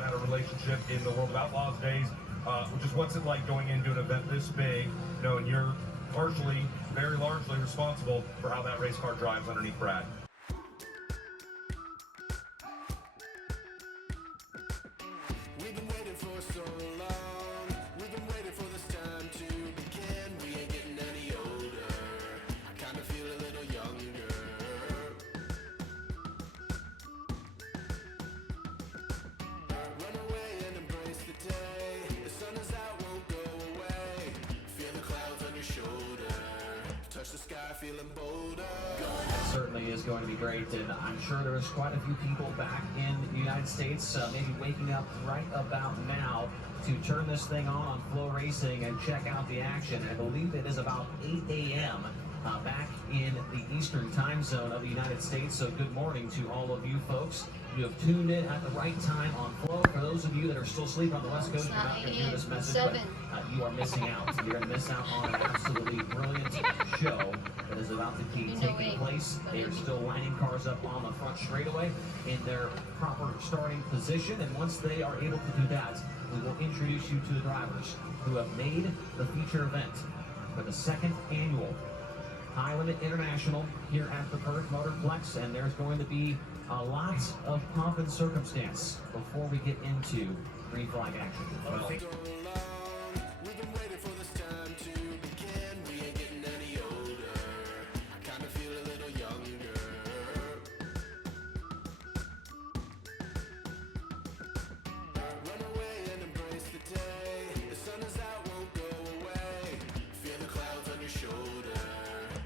Brad had a relationship in the World of Outlaws days. Just what's it like going into an event this big, you know, and you're partially, very largely responsible for how that race car drives underneath Brad? We've been waiting for so long. We've been waiting for this time to begin. We ain't getting any older. I kind of feel a little younger. Run away and embrace the day. The sun is out, won't go away. Feel the clouds on your shoulder. Touch the sky, feeling bolder. It certainly is going to be great, and I'm sure there's quite a few people back in the United States, maybe waking up right about now to turn this thing on Flow Racing and check out the action. I believe it is about 8 a.m. Back in the Eastern time zone of the United States, so good morning to all of you folks. You have tuned in at the right time on Flow. For those of you that are still sleeping on the West Coast, you're not going to hear this message, but you are missing out. You're going to miss out on an absolutely brilliant show that is about to be taking place. They are still lining cars up on the front straightaway in their proper starting position, and once they are able to do that, we will introduce you to the drivers who have made the feature event for the second annual High Limit International here at the Perth Motorplex, and there's going to be a lot of pomp and circumstance before we get into green flag action. We've been waiting for this time to begin. We ain't getting any older. I kind of feel a little younger. Run away and embrace the day. The sun is out, won't go away. Feel the clouds on your shoulder.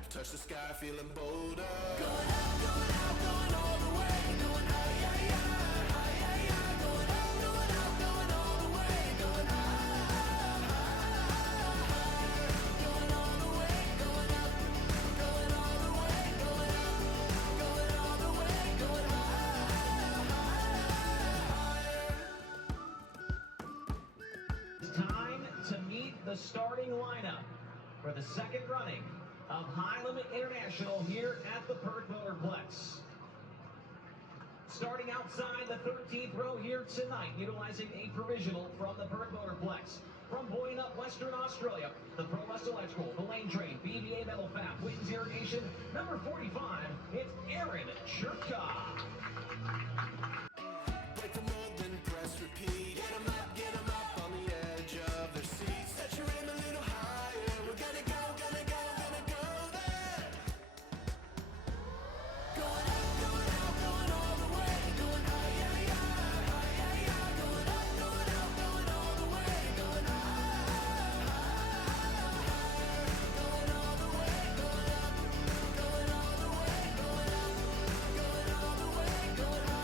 Touch the sky, feeling bolder. Going out, going out, going all the way. Going high, yeah, yeah, high, yeah, yeah. Going out, going out, going all the way. Going high, going all the way. Going up, going all the way. Going up, going all the way. Going higher. It's time to meet the starting lineup for the second running of High Limit International here at the Perth Motorplex. Starting outside the 13th row here tonight, utilizing a provisional from the Perth Motorplex. From Boyne-up, Western Australia, the Pro West Electrical, the Lane Train, BVA Metal Fab, Wings Irrigation, number 45, it's Aaron Churka. Break the mold, then press repeat. Get 'em up on the edge of their seats. Set your aim a little higher. We're gonna go there. Going up, going out, going all the way. Going high, yeah, yeah, high, yeah, yeah. Going up, going out, going all the way. Going high, going all the way. Going up, going all the way. Going up, going all the way. Going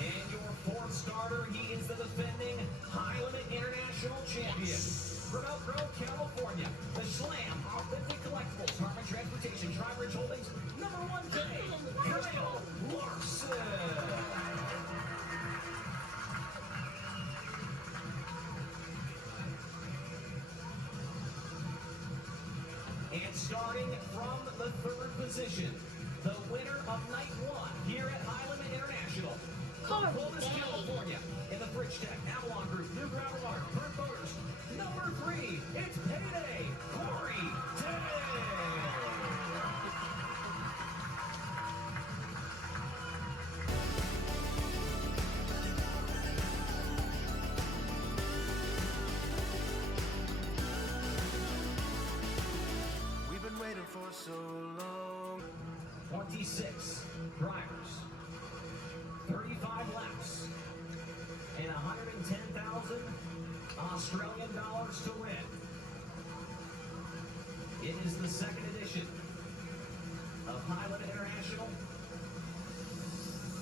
And your fourth starter, he is the defending High Limit International champion. From Elk Grove, California, the Slam Authentic Collectibles, Harmon Transportation, Tri-Bridge Holdings, number 1 day, Kyle Larson. And starting from the third position, the winner of night 1 here at High Limit International, from Clovis, California, in the Bridge Tech, Avalon Group, New Gravel Art, Perth Motors, number 3, it's Payday, Corey Day. We've been waiting for so long. 26 drivers, 35 laps, and 110,000 Australian dollars to win. It is the second edition of High Limit International,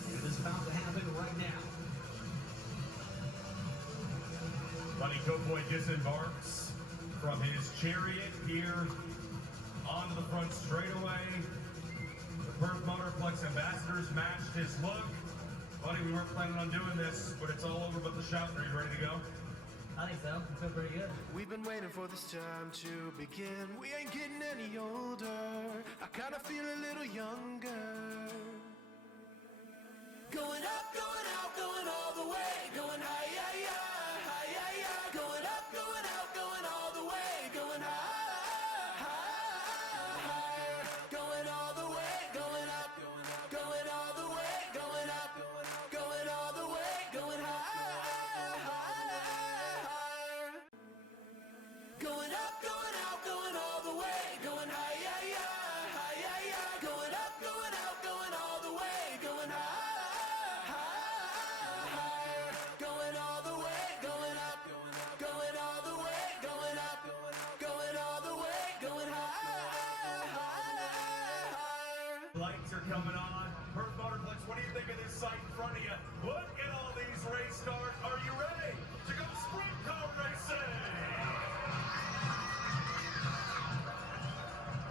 and it is about to happen right now. Buddy Cowboy disembarks from his chariot here onto the front straightaway. The Perth Motorplex ambassadors matched his look. Buddy, we weren't planning on doing this, but it's all over but the shout. Are you ready to go? I think so. I feel pretty good. We've been waiting for this time to begin. We ain't getting any older. I kinda feel a little younger. Going up, going out, going all the way. Going high, yeah, yeah, high, yeah, yeah. Going up, going out, going all the way. Going high, higher. Going all the way, going up, going all the way. Going up, going all the way. Going high, higher. Going up, going out, going all the way. Going high, yeah, yeah, high, yeah, yeah. Going up, going out, going all the way. Going high, higher. Going all the way, going up, going all the way. Going up, going all the way. Going high, higher. Lights are coming on. Perth Motorplex, what do you think of this sight in front of you? Look at all these race cars. Are you ready to go sprint car racing?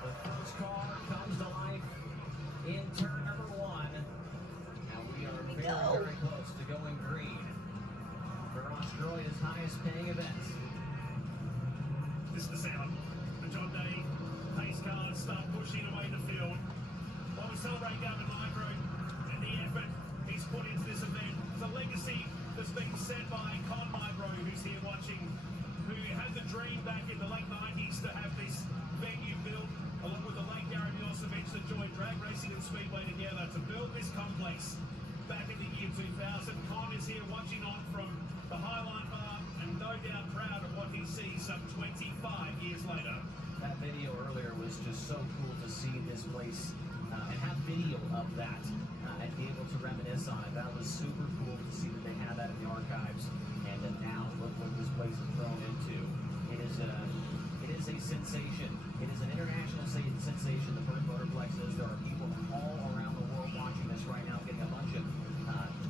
The first car comes to life in turn number 1. Now we are very close to going green for Australia's highest paying event. This is the sound. The John Day pace cars start pushing away the field. While we celebrate Gavin Micro and the effort he's put into this event, the legacy that's been set by Con Micro, who's here watching, who had the dream back in the late 90s to have this venue built, along with the late Gary Milosevic that joined drag racing and speedway together to build this complex back in the year 2000. Con is here watching on from the Highline Bar and no doubt proud of what he sees some 25 years later. That video earlier was just so cool to see this place and have video of that and be able to reminisce on it. That was super cool to see that they have that in the archives. And now look what this place is thrown into. It is a sensation. It is an international sensation. The Perth Motorplex is. There are people from all around the world watching this right now, getting a bunch of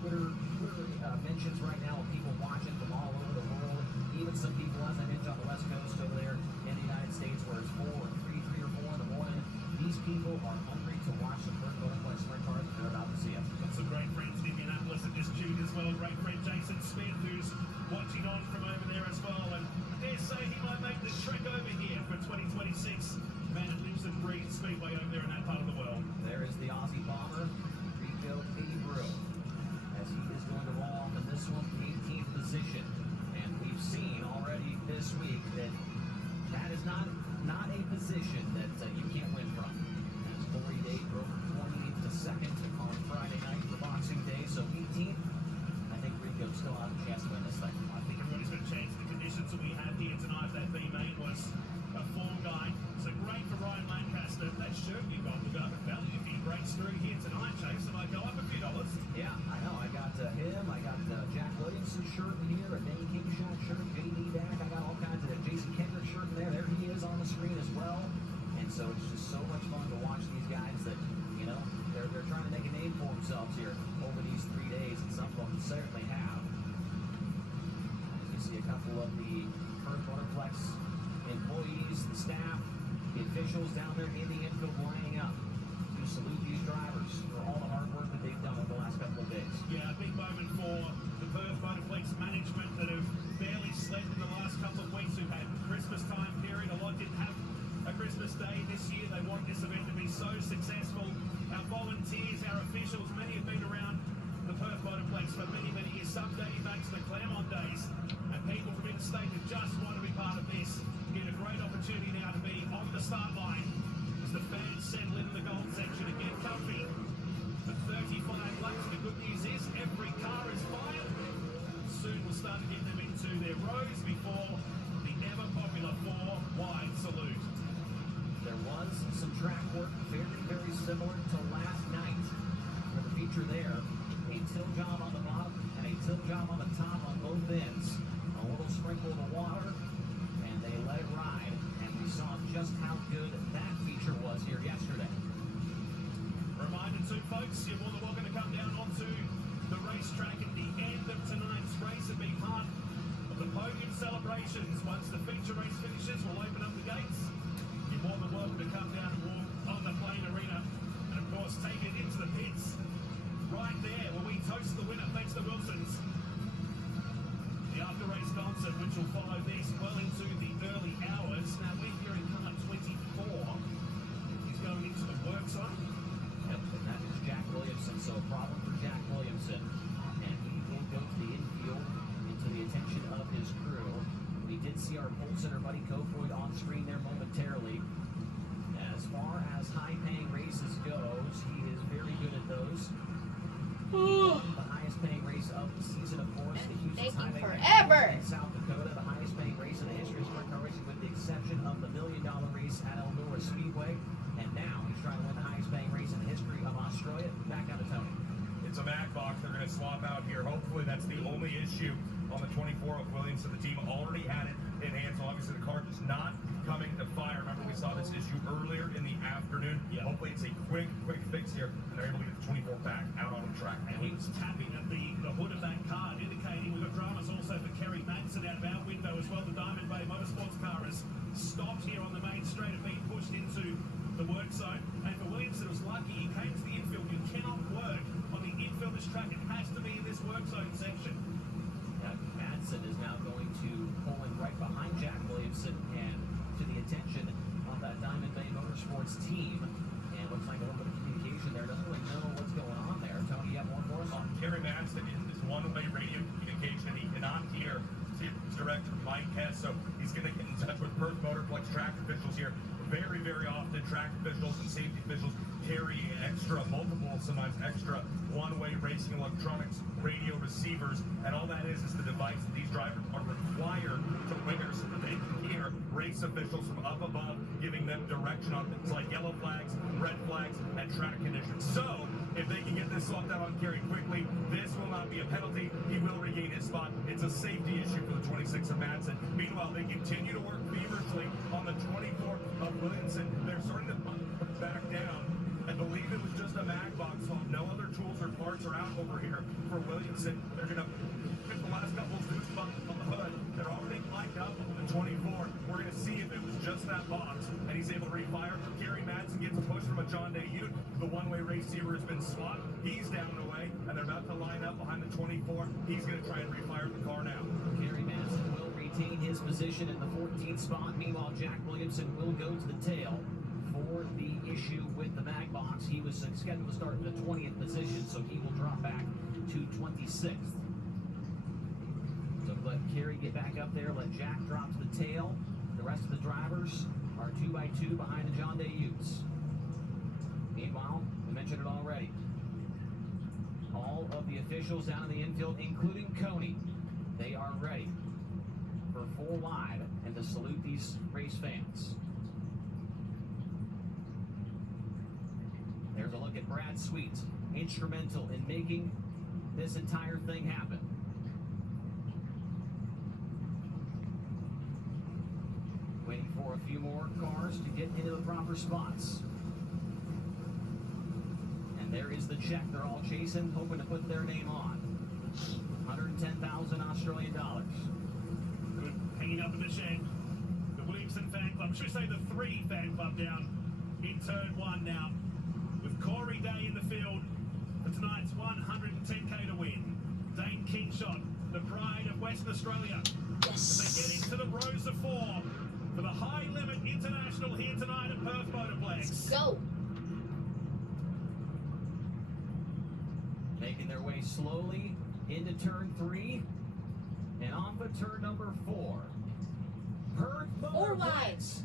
Twitter mentions right now of people watching from all over the world. Even some people, as I mentioned, on the West Coast over there in the United States, where it's 3 or 4 in the morning. These people are hungry to watch the Perth Motorplex sprint cars, and they're about to see them. Got some great friends in Indianapolis at this tune as well. Great friend Jason Smith, who's watching on from over there as well. And I dare say he might make the trek over here for 2026. Man, it lives and breathes speedway over there in that part of the world. There is the Aussie bomber, Rico Brew, as he is going to roll off in this one, 18th position. And we've seen already this week that that is not a position that you can't win from. As Corey Day broke 20th to 2nd on Friday night for Boxing Day, so 18th. I think Rico still has a chance to win this thing. I think everybody's got a chance. The conditions that we have here tonight, that B-main was a form guide. So great for Ryan Lancaster. That shirt you got will go up in value if he breaks through here tonight, Chase. It might go up a few dollars. Yeah, I know. I got him. I got Jack Williamson's shirt in here, a Danny King shirt, JD Dak. I got all kinds of Jason Kendrick shirt in there. There he is on the screen as well. And so it's just so much fun to watch these guys that, you know, they're trying to make a name for themselves here over these 3 days, and some of them certainly have. You see a couple of the Perth Motorplex employees, the staff, the officials down there in the infield lining up to salute these drivers for all the hard work that they've done over the last couple of days. Yeah, a big moment for the Perth Motorplex management that have barely slept in the last couple of weeks. Who've had Christmas time period. A lot didn't have a Christmas day this year. They want this event to be so successful. Our volunteers, our officials, many have been around the Perth Motorplex for many, many years. Some dating back to the Claremont days. And people from interstate that just want to be part of this get a great opportunity now to be on the start line as the fans settle into the gold section and get comfy. The 35 laps. The good news is every car is fired. Soon we'll start to get them into their rows before the ever popular 4-wide salute. There was some track work very similar to last night. For the feature there, a tilt job on the bottom and a tilt job on the top on both ends. A little sprinkle of water, and they let it ride. And we saw just how good that feature was here yesterday. Reminder to folks, you're more than welcome to come down onto the racetrack at the end of tonight's race and be part of the podium celebrations. Once the feature race finishes, we'll open up the gates. You're more than welcome to come down and walk on the Plain Arena and, of course, take it into the pits. Right there, where we toast the winner, thanks to Wilson's. The after-race concert, which will see our pole center buddy Kofoid on screen there momentarily. As far as high-paying races goes, he is very good at those. The highest-paying race of the season, of course, the Houston Highway forever in South Dakota, the highest-paying race in the history of sprint car racing, with the exception of the $1 million race at Eldora Speedway. And now he's trying to win the highest-paying race in the history of Australia. Back out to Tony. It's a Mac box they're going to swap out here. Hopefully that's the only issue on the 24 of Williams. So the team already had it in hand. So obviously the car is not coming to fire. Remember, we saw this issue earlier in the afternoon. Yeah. Hopefully it's a quick fix here, and they're able to get the 24 back out on the track. And he was tapping at the hood of that car, indicating we've got dramas also for Kerry Madsen out of our window as well. The Diamond Bay Motorsports car has stopped here on the main straight and being pushed into the work zone. And for Williams, it was lucky he came to the infield. You cannot work on the infield of this track. It has to be in this work zone section. Madsen is now going to pull in right behind Jack Williamson and to the attention of that Diamond Bay Motorsports team. And looks like a little bit of communication there. Doesn't really know what's going on there. Tony, you have more for us? Kerry Madsen in this one-way radio communication. He cannot hear his director, Mike Hess, so he's going to get in touch with Perth Motorplex track officials here. Very, very often, track officials and safety officials carry multiple, sometimes extra one-way racing electronics radio receivers, and all that is the device that these drivers are required to wear so that they can hear race officials from up above giving them direction on things like yellow flags, red flags, and track conditions. So, if they can get this swapped out on Kerry quickly, this will not be a penalty. He will regain his spot. It's a safety issue for the 26 of Madsen. Meanwhile, they continue to work feverishly on the 24 of Williamson. They're starting to back down. I believe it was just a mag box fault. No other tools or parts are out over here for Williamson. They're going to pick the last couple of loose buttons on the hood. They're already lined up on the 24. We're going to see if it was just that box, and he's able to refire. Kerry Madsen gets a push from a John Day Ute. The one-way receiver has been swapped. He's down and away, and they're about to line up behind the 24. He's going to try and refire the car now. Kerry Madsen will retain his position in the 14th spot. Meanwhile, Jack Williamson will go to the tail for the issue with the mag box. He was scheduled to start in the 20th position, so he will drop back to 26th. So let Kerry get back up there, let Jack drop to the tail. The rest of the drivers are 2x2 behind the John Day Utes. Meanwhile, we mentioned it already, all of the officials down in the infield, including Coney, they are ready for full live and to salute these race fans. There's a look at Brad Sweet, instrumental in making this entire thing happen. Waiting for a few more cars to get into the proper spots. And there is the check they're all chasing, hoping to put their name on. 110,000 Australian dollars. Good hanging up in the shed. The Williamson fan club, should we say the 3 fan club down in turn 1 now. With Corey Day in the field for tonight's 110k to win. Dane Kingshot, the pride of Western Australia. As they get into the rows of 4 for the High Limit International here tonight at Perth Motorplex. Go. Making their way slowly into turn 3 and on for turn number 4. Perth Motorplex.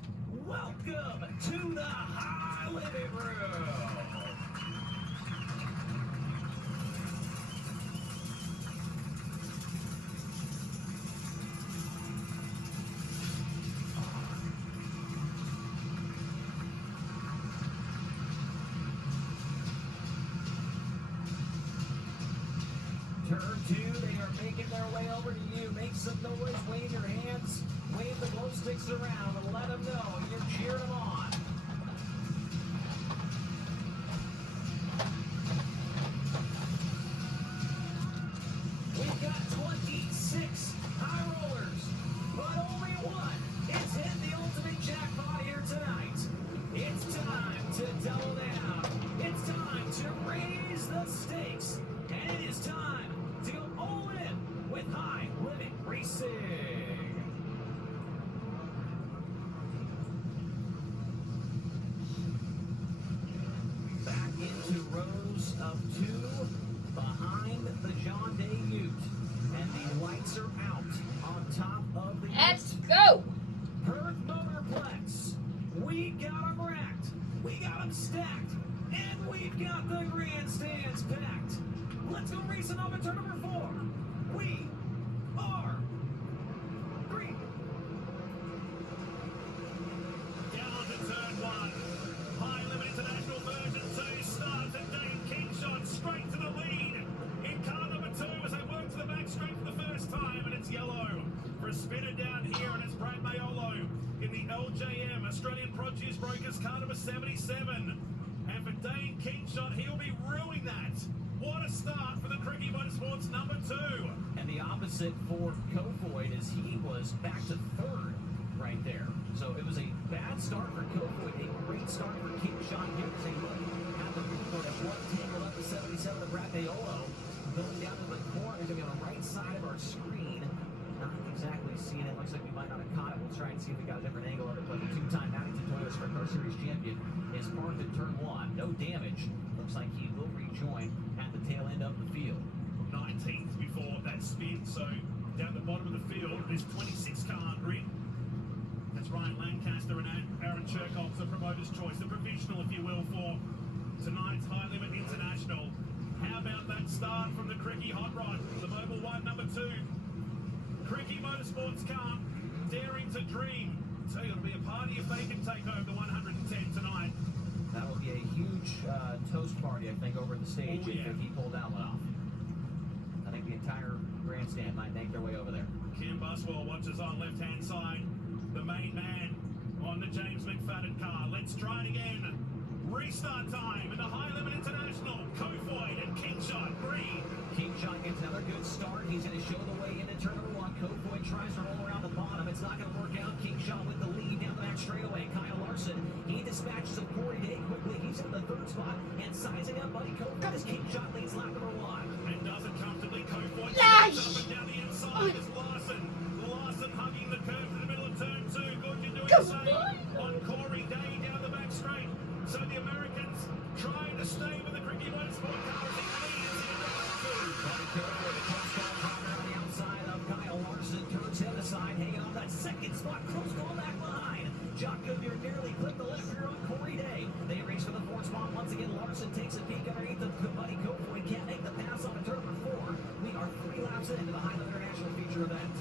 Welcome to the High Limit Room. Turn 2, they are making their way over to you. Make some noise, wave your hands, wave the glow sticks around, and let them know you're cheering them on. We've got 26 high rollers, but only one is hitting the ultimate jackpot here tonight. It's time to double down. It's time to raise the stakes. And it is time to go all in with High Limit Racing. Back into rows of 2 behind the John Day Ute. And the lights are out on top of the Let's Ute. go. winner down here, and it's Brad Maiolo in the LJM Australian Produce Brokers car number 77. And for Dane Kingshot, he'll be ruining that. What a start for the Cricket Motorsports number 2. And the opposite for Kofoid as he was back to third right there. So it was a bad start for Kofoid, a great start for Kingshot. Here's a look at the report at what tangled up the 77 of Brad Maiolo. Going down to the corners, on the right side of our screen. Not exactly seeing it. Looks like we might not have caught it. We'll try and see if we got a different angle of it. But the two-time Addington Toyota Sprint Car Series champion is parked at turn 1. No damage. Looks like he will rejoin at the tail end of the field. 19th before that spin, so down the bottom of the field, this 26-car grid. That's Ryan Lancaster and Aaron Cherkoff, the promoter's choice, the provisional, if you will, for tonight's High Limit International. How about that start from the Cricky Hot Rod, the Mobile 1 number 2. Cricky Motorsports car, daring to dream. So it'll be a party if they can take over the 110 tonight. That'll be a huge toast party, I think, over at the stage if he pulled that one off. I think the entire grandstand might make their way over there. Cam Buswell watches on left-hand side. The main man on the James McFadden car. Let's try it again. Restart time in the High Limit International. Kofoid and Kingshot green. Kingshot gets another good start. He's going to show the way into turn number 1. Kofoid tries to roll around the bottom. It's not going to work out. Kingshot with the lead down the back straightaway. Kyle Larson, he dispatches a 40-day quickly. He's in the 3rd spot and sizing up Buddy Kofoid as Kingshot leads lap number 1. And does it comfortably. Kofoid up and down the inside is Larson. Larson hugging the curve to the middle of turn 2. Good to do the same on Corey Day down the back straight. So the Americans trying to stay with the Cricket Motorsport car as he leads in Buddy Kofoid, the close call driver on the outside of Kyle Larson, turns him aside, hanging on that 2nd spot. Close call back behind. Jock Goodyear nearly clipped the left rear on Corey Day. They race for the 4th spot. Once again, Larson takes a peek underneath the Buddy Kofoid. Can't make the pass on a turn number 4. We are 3 laps into the High Limit International feature event.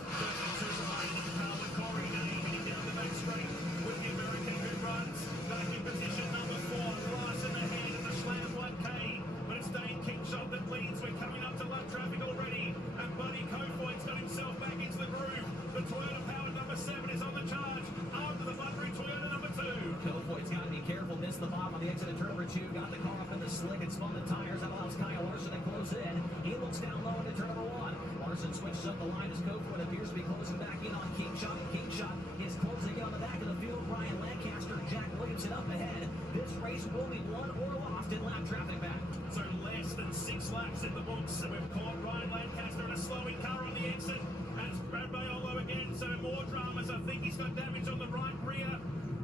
Corey Day heading down the back straight with the American who runs back in position number 4. Larson ahead in the slam 1K, but it's Dane Kingshot that leads. We're coming up to lap traffic already, and Buddy Kofoid's got himself back into the groove. The Toyota powered number 7 is on the charge after the Bunbury Toyota number 2. Kofoid's got to be careful. Missed the bottom on the exit of turn number 2. Got the car up in the slick and spun the tires. That allows Kyle Larson to close in. He looks down low into turn number 1. Larson switches up the line as Kofoid appears to be closing back in on Kingshot. Kingshot is closing in on the back of the field. Ryan Lancaster, Jack Williamson up ahead. This race will be won or lost in lap traffic back. So less than 6 laps in the books. We've caught Ryan Lancaster in a slowing car on the exit. And Brad Maiolo again, so more dramas. I think he's got damage on the right rear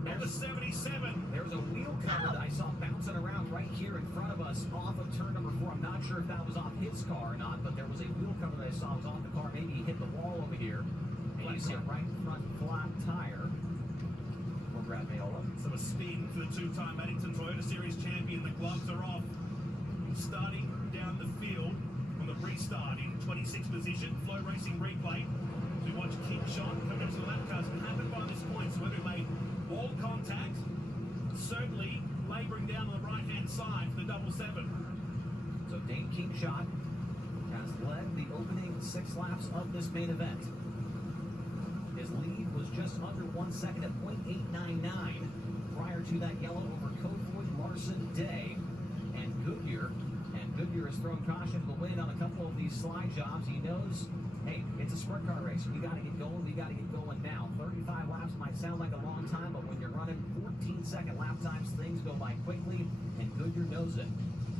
of the 77. There's a wheel cover that I saw bouncing around right here in front of us off of turn number 4. I'm not sure if that was off his car or not, but there was a wheel cover that I saw was off the car. Maybe he hit the wall over here. And you see a right front flat tire for Brad Maiolo. So a spin for the 2-time Addington Toyota Series champion. The gloves are off. Starting down the field on the restart in 26th position. Flow Racing replay. We watch Kingshot coming up to the lap cars. It happened by this point, so whether he made wall contact, certainly labouring down on the right-hand side for the 7. So Dane Kingshot has led the opening 6 laps of this main event. His lead was just under 1 second at .899 prior to that yellow over Kofoid, Larson, Day, and Goodyear. And Goodyear has thrown caution to the wind on a couple of these slide jobs. He knows, hey, it's a sprint car race. We got to get going. We got to get going now. 35 laps might sound like a long time, but when you're running 14-second lap times, things go by quickly, and Goodyear knows it.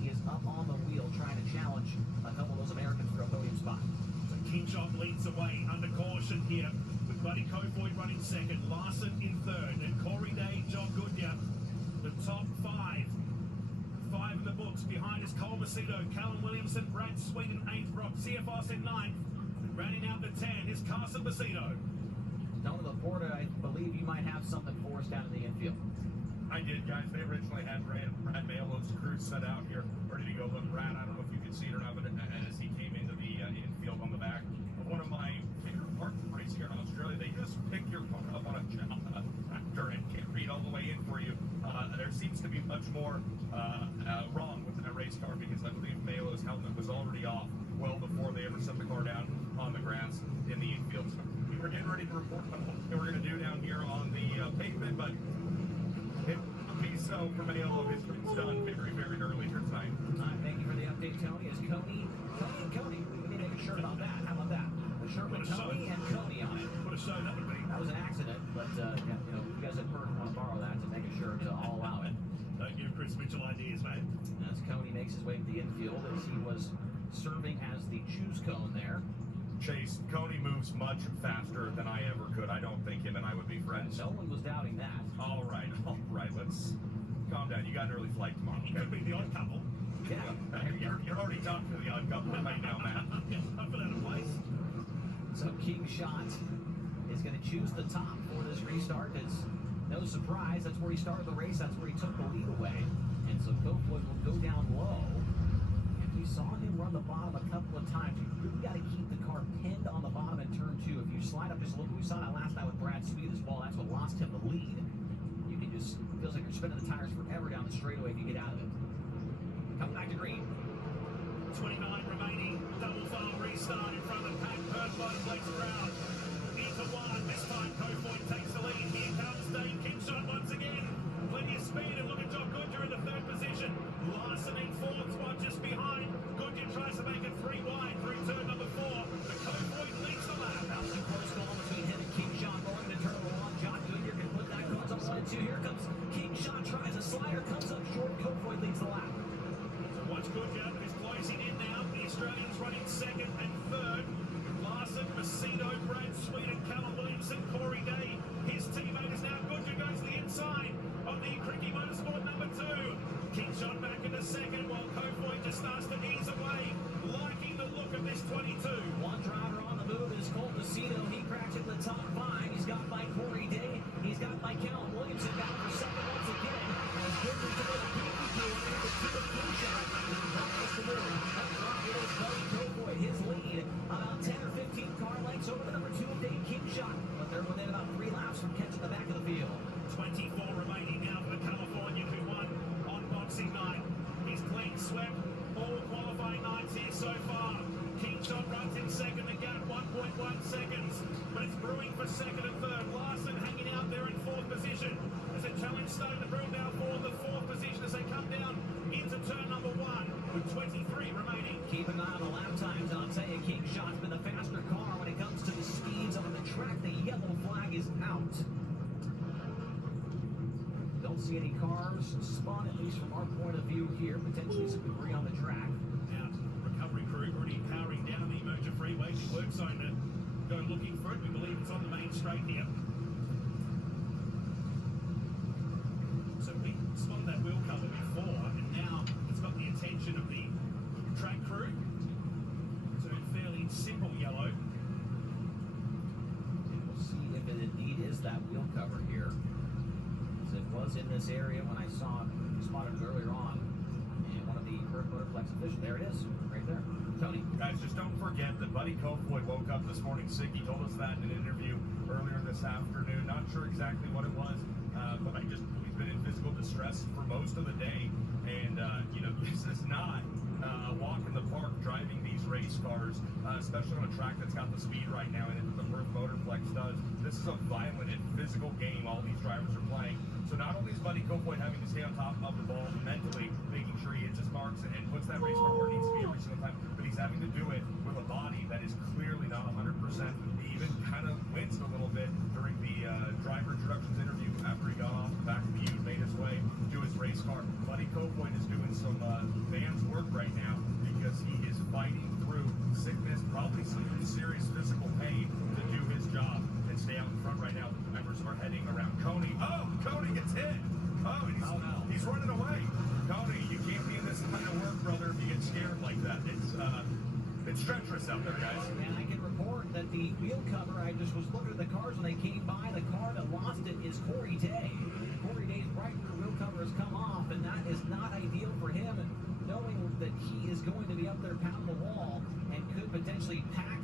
He is up on the wheel trying to challenge a couple of those Americans for a podium spot. So Kingshot leads the way under caution here with Buddy Kofoid running 2nd, Larson in 3rd, and Corey Day, John Goodyear, the top 5. 5 in the books. Behind is Cole Macedo, Callum Williamson, Brad Sweet in 8th, Brock CFRs in 9th. Rounding out the 10 is Carson Macedo. Tony Laporta, I believe you might have something for us down in the infield. I did, guys. They originally had Brad Maiolo's crew set out here, ready to go. But Brad, I don't know if you could see it or not, but as he came into the infield on the back, one of my favorite parts of racing here in Australia, they just pick your car up on a tractor and carry it all the way in for you. There seems to be much more wrong with a race car because I believe Maiolo's helmet was already off well before they ever set the car down on the grass in the infield. So we were getting ready to report on what we're going to do down here on the pavement, but it will be so for many of his it's done very, very early here tonight. Thank you for the update, Tony. As Coney and Coney, we need to make a shirt about that. How about that? A shirt with Tony and Coney on it. What a show that would be. That was an accident, but yeah, you know, you guys at Perth want to borrow that to make a shirt to all allow it. Don't give Chris Mitchell ideas, mate. As Coney makes his way to the infield, as he was serving as the choose cone there. Chase, Coney moves much faster than I ever could. I don't think him and I would be friends. No one was doubting that. All right, let's calm down. You got an early flight tomorrow. He Okay? could be the odd couple. Yeah. You're already talking to the odd couple right now, Matt. I put out a place. So King Shot is going to choose the top for this restart. It's no surprise. That's where he started the race. That's where he took the lead away. And so Copeland will go down low. And we saw him run the bottom a couple of times. You really got to keep the car pinned on the bottom in turn 2. If you slide up just a little, we saw that last night with Brad Sweet as well. That's what lost him the lead. You can just, feels like you're spinning the tires forever down the straightaway if you get out of it. Coming back to green. 29 remaining. Double file restart in front of the pack. Perth Motorplex crowd. Into one. This time Cofoy takes the lead. Here comes Dane Kingshot once again. Plenty of speed, and look at John Goodyear in the 3rd position. Larson in 4th spot just behind. Goodyear tries to make it 3 wide through turn number 4. But Cofoy leads the lap. That was a close call between him and King Shot going to turn one. John Goodyear can put that cross up 1 and 2. Here comes King Shot, tries a slider, comes up short. Cofoy leads the lap. So watch Goodyear is closing in now. The Australians running 2nd and 3rd. Larson, Macedo, Brad Sweet, and Callum Williamson, Corey Day. His teammate is now Goodyear goes to the inside of the Cricky Motorsport number 2. King Shot back into 2nd while Cofoy just starts to ease away. Liking the look of this 22. One driver on the move is Colt Macedo. He cracks it in the top 5. He's got by Corey Day. He's got by Callum Williamson back for 2nd once again. As Goodyear to the PQ and the 2 of King Shot. It is Buddy Cofoy, his lead, about 10 or 15 car lengths over the number 2 of Dane King Shot. But they're within about 3 laps from catching the back of the field. 24 remaining now for the California who won on Boxing Night. He's clean swept all qualifying nights here so far. King Shot runs in 2nd, the gap 1.1 seconds. But it's brewing for 2nd and 3rd. Larson hanging out there in 4th position. As a challenge starting to brew now for the 4th position as they come down into turn number 1 with 23 remaining. Keep an eye on the lap times. I'll tell you, King Shot's been the faster car when it comes to the speeds on the track. The yellow flag is out. Don't see any cars spun, at least from our point of view here. Potentially some debris on the track. Now, recovery crew already powering down the Motor Freeway. The work zone to go looking for it. We believe it's on the main straight here. So we spotted that wheel cover before, and now it's got the attention of the track crew. So fairly simple yellow. And we'll see if it indeed is that wheel cover here. As it was in this area when I spotted it earlier on. And one of the Perth Motorplex officials, there it is, right there. Tony. Guys, just don't forget that Buddy Cofoy woke up this morning sick. He told us that in an interview earlier this afternoon. Not sure exactly what it was, but he's been in physical distress for most of the day. And, this is not a walk in the park driving these race cars, especially on a track that's got the speed right now in it that the Perth Motorplex does. This is a violent and physical game all these drivers are playing. So not only is Buddy Cofoy having to stay on top of the ball mentally, making sure he hits his marks and puts that race car where it needs to be every single time, but he's having to do it with a body that is clearly not 100%. He even kind of winced a little bit during the driver introductions interview after he got off the back of the ute, made his way to his race car. Buddy Cofoy is doing some man's work right now because he is fighting through sickness, probably some serious physical pain to do his job and stay out in front right now. The members are heading around Coney. Oh, Coney gets hit. Oh, and he's running away. Coney, you can't be in this kind of work, brother, if you get scared like that. It's treacherous out there, guys. And I can report that the wheel cover, I just was looking at the cars when they came by. The car that lost it is Corey Day. Corey Day's right rear wheel cover has come off, and that is not ideal for him. And knowing that he is going to be up there pounding the wall and could potentially pack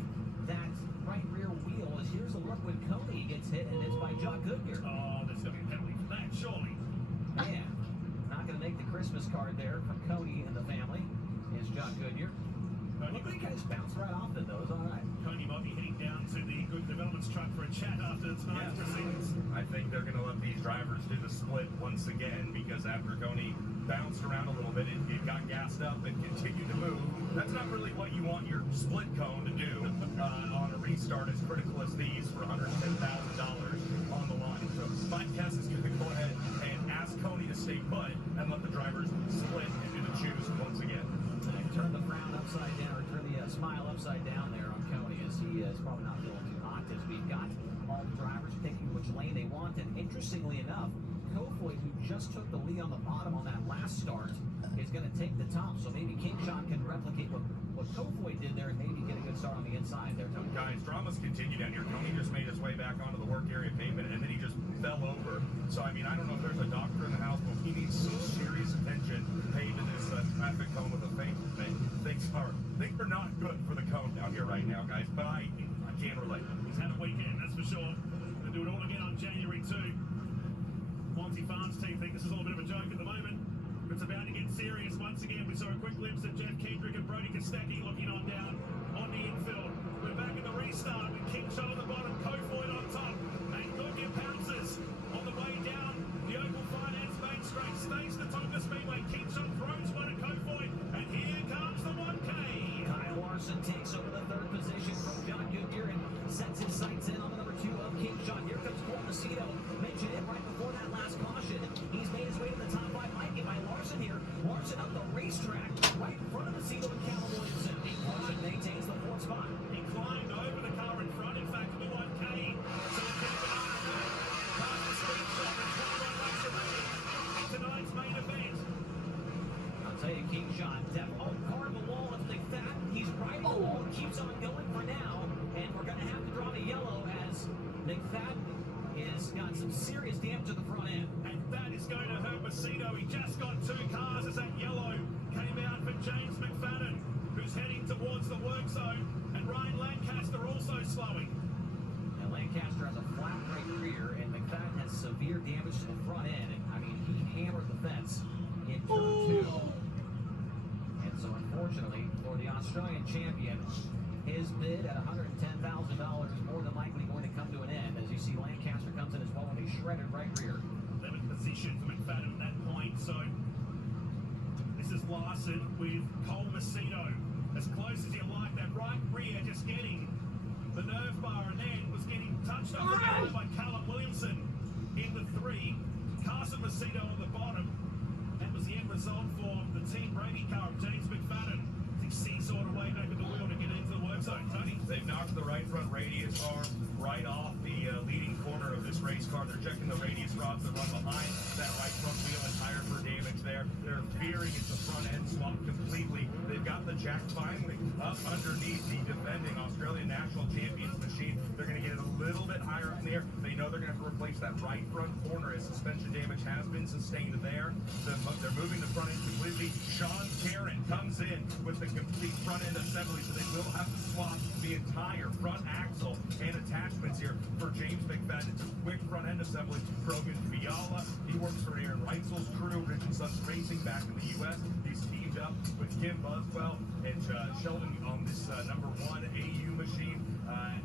that right rear wheel, as here's a look when Coney gets hit, and it's by John Goodyear. Oh, there's going to be a penalty for that, surely. Yeah, not going to make the Christmas card there from Coney and the family is John Goodyear. But Look like he kind of bounced right off it, though. It was all right. Coney might be heading down to the good developments truck for a chat after tonight's proceedings. I think they're going to let these drivers do the split once again, because after Coney bounced around a little bit, it got gassed up and continued to move. That's not really what you want your split cone to do on a restart as critical as these for $110,000 on the line. So Mike Kess is going to go ahead and ask Coney to stay put and let the drivers split and do the choose once again. Turn the frown upside down, or turn the smile upside down there on Coney, as he is probably not feeling too hot, as we've got all the drivers picking which lane they want. And interestingly enough, Kofoid, who just took the lead on the bottom on that last start, is going to take the top. So maybe King Sean can replicate what Kofoid did there and maybe get a good start on the inside there, Tony. Guys, dramas continue down here. Coney just made his way back onto the work area pavement, and then he just fell over. So, I mean, I don't know if there's a doctor in the house, but he needs some serious attention paid to this traffic cone with a fake thing. Things are not good for the cone down here right now, guys, but I can't relate. He's had a weekend, that's for sure. They'll do it all again on January 2. Monty Farms team think this is all a bit of a joke at the moment. It's about to get serious once again. We saw a quick glimpse of Jeff Kendrick and Brody Kostecki looking on down on the infield. We're back in the restart with King Shot on the bottom, Kofoid on top, and Goodyear pounces on the way down the Oval Finance Main Straight. Stays the top of the speedway. King Shot throws one at Kofoid, and here comes the 1K. Kyle Larson takes over the third position from John Goodyear and sets his sights in on the number 2 of King Shot. Here comes Paul Macedo. Mentioned it right before that last caution. He's made his way to the top 5. Might get by Larson here. Larson up the racetrack right in front of Macedo and Callum Williamson. Larson maintains the 4th spot. He climbed over the car in front, in fact, the 1K. So it's going to go past the speed shot and 21 laps remaining in tonight's main event. I'll tell you, King Shot, car on the wall. It's McFadden. He's riding the wall and keeps on going for now. And we're going to have to draw the yellow as McFadden has got some serious damage to the front end. And that is going to hurt Macedo. He just got 2 cars as that yellow came out for James McFadden, who's heading towards the work zone. And Ryan Lancaster also slowing. And Lancaster has a flat right rear, and McFadden has severe damage to the front end. And I mean, he hammered the fence in turn 2. And so, unfortunately, for the Australian champion, his bid at $110,000 is more than likely going to come to an end. As you see, Lancaster comes in as well with a shredded right rear. 11th position for McFadden at that point. So this is Larson with Cole Macedo. As close as you like, that right rear just getting the nerve bar, and then was getting touched up by Callum Williamson in the 3. Carson Macedo on the bottom. That was the end result for the Team Brady car of James McFadden. He seesawed away back at the wheel to get into the work zone. Tony? They've knocked the right front radius arm right off the leading corner of this race car. They're checking the radius rods that run behind that right front wheel and tire for damage there. They're fearing it's the front end swapped completely. They've got the jack finally up underneath the defending Australian National Champions machine. They're going to get it a little bit higher up in the air. They know they're going to have to replace that right front corner as suspension damage has been sustained there. They're moving the front end completely. Sean Tarrant comes in with the complete front end assembly, so they will have to swap the entire front axle and attachments here for James McFadden. It's a quick front end assembly. Brogan Fiala, he works for Aaron Reitzel's crew, Rich and Sons Racing back in the U.S. He's teamed up with Kim Buswell and Sheldon on this number 1 AU machine.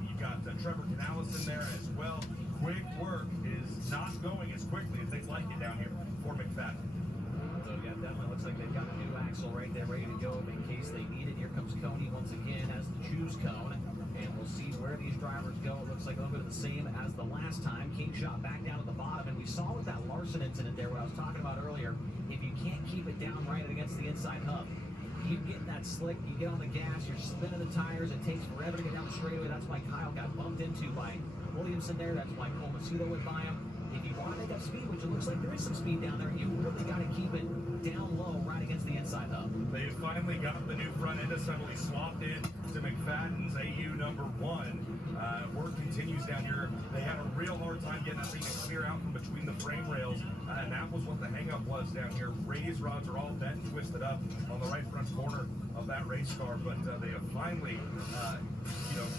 You've got Trevor Canales in there as well. Quick work is not going as quickly as they'd like it down here for McFadden. So yeah, definitely looks like they've got a new axle right there ready to go in case they need it. Here comes Coney once again as the choose cone. And we'll see where these drivers go. It looks like a little bit of the same as the last time. King Shot back down at the bottom. And we saw with that Larson incident there, what I was talking about earlier, if you can't keep it down right against the inside hub, you get that slick, you get on the gas, you're spinning the tires, it takes forever to get down the straightaway. That's why Kyle got bumped into by Williamson there. That's why Cole Macedo went by him. If you want to make up speed, which it looks like there is some speed down there, you really got to keep it down low right against the inside hub. They've finally got the new front end assembly swapped in to McFadden's AU number 1. Work continues down here. They had a real hard time getting that thing to clear out from between the frame rails, and that was what the hang-up was down here. Radius rods are all bent and twisted up on the right front corner of that race car, but they have finally,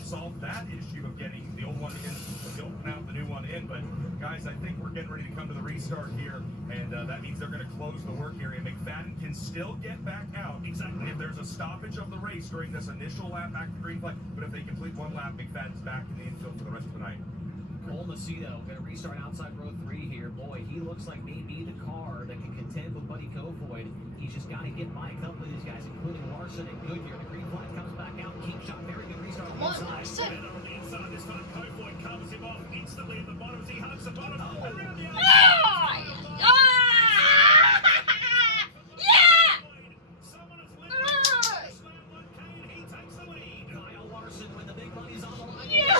solved that issue of getting the old one in, the old one out, the new one in. But Guys, I think we're getting ready to come to the restart here, and that means they're going to close the work area. McFadden can still get back out. Exactly. If there's a stoppage of the race during this initial lap back to green flag, but if they complete one lap, McFadden's back in the infield for the rest of the night. Cole Macedo going to restart outside row 3 here. Boy, he looks like maybe the car that can contend with Buddy Kofoid. He's just got to get by a couple of these guys, including Larson and Goodyear. The green flag comes back out. King shot, very good restart on the inside. And on the inside this time, Kofoid covers him off instantly at the bottom as he hugs the bottom. Around the Someone has lifted the slam 1K and he takes the lead. Kyle Larson when the big money's on the line. Yeah.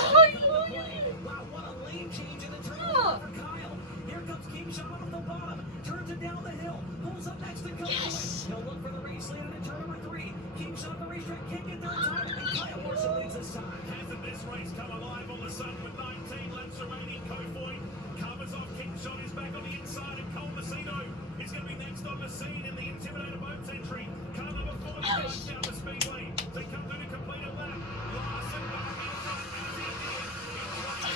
Wow, what a lane change in the turn for Kyle. Here comes King shot off the bottom. Turns it down the hill. Pulls up next to Kofoid. Yes. He'll look for the race leader in turn number 3. King shot on the racetrack. Can't get there in time. And Kyle Larson leads this time. Hasn't this race come alive all of a sudden with 19 laps remaining? Kofoid covers off King shot. Is back on the inside, and Cole Macedo is going to be next on the scene in the Intimidator boats entry. Car number 4 starts down the speedway. They come through to complete a lap. Larson back in front as he did in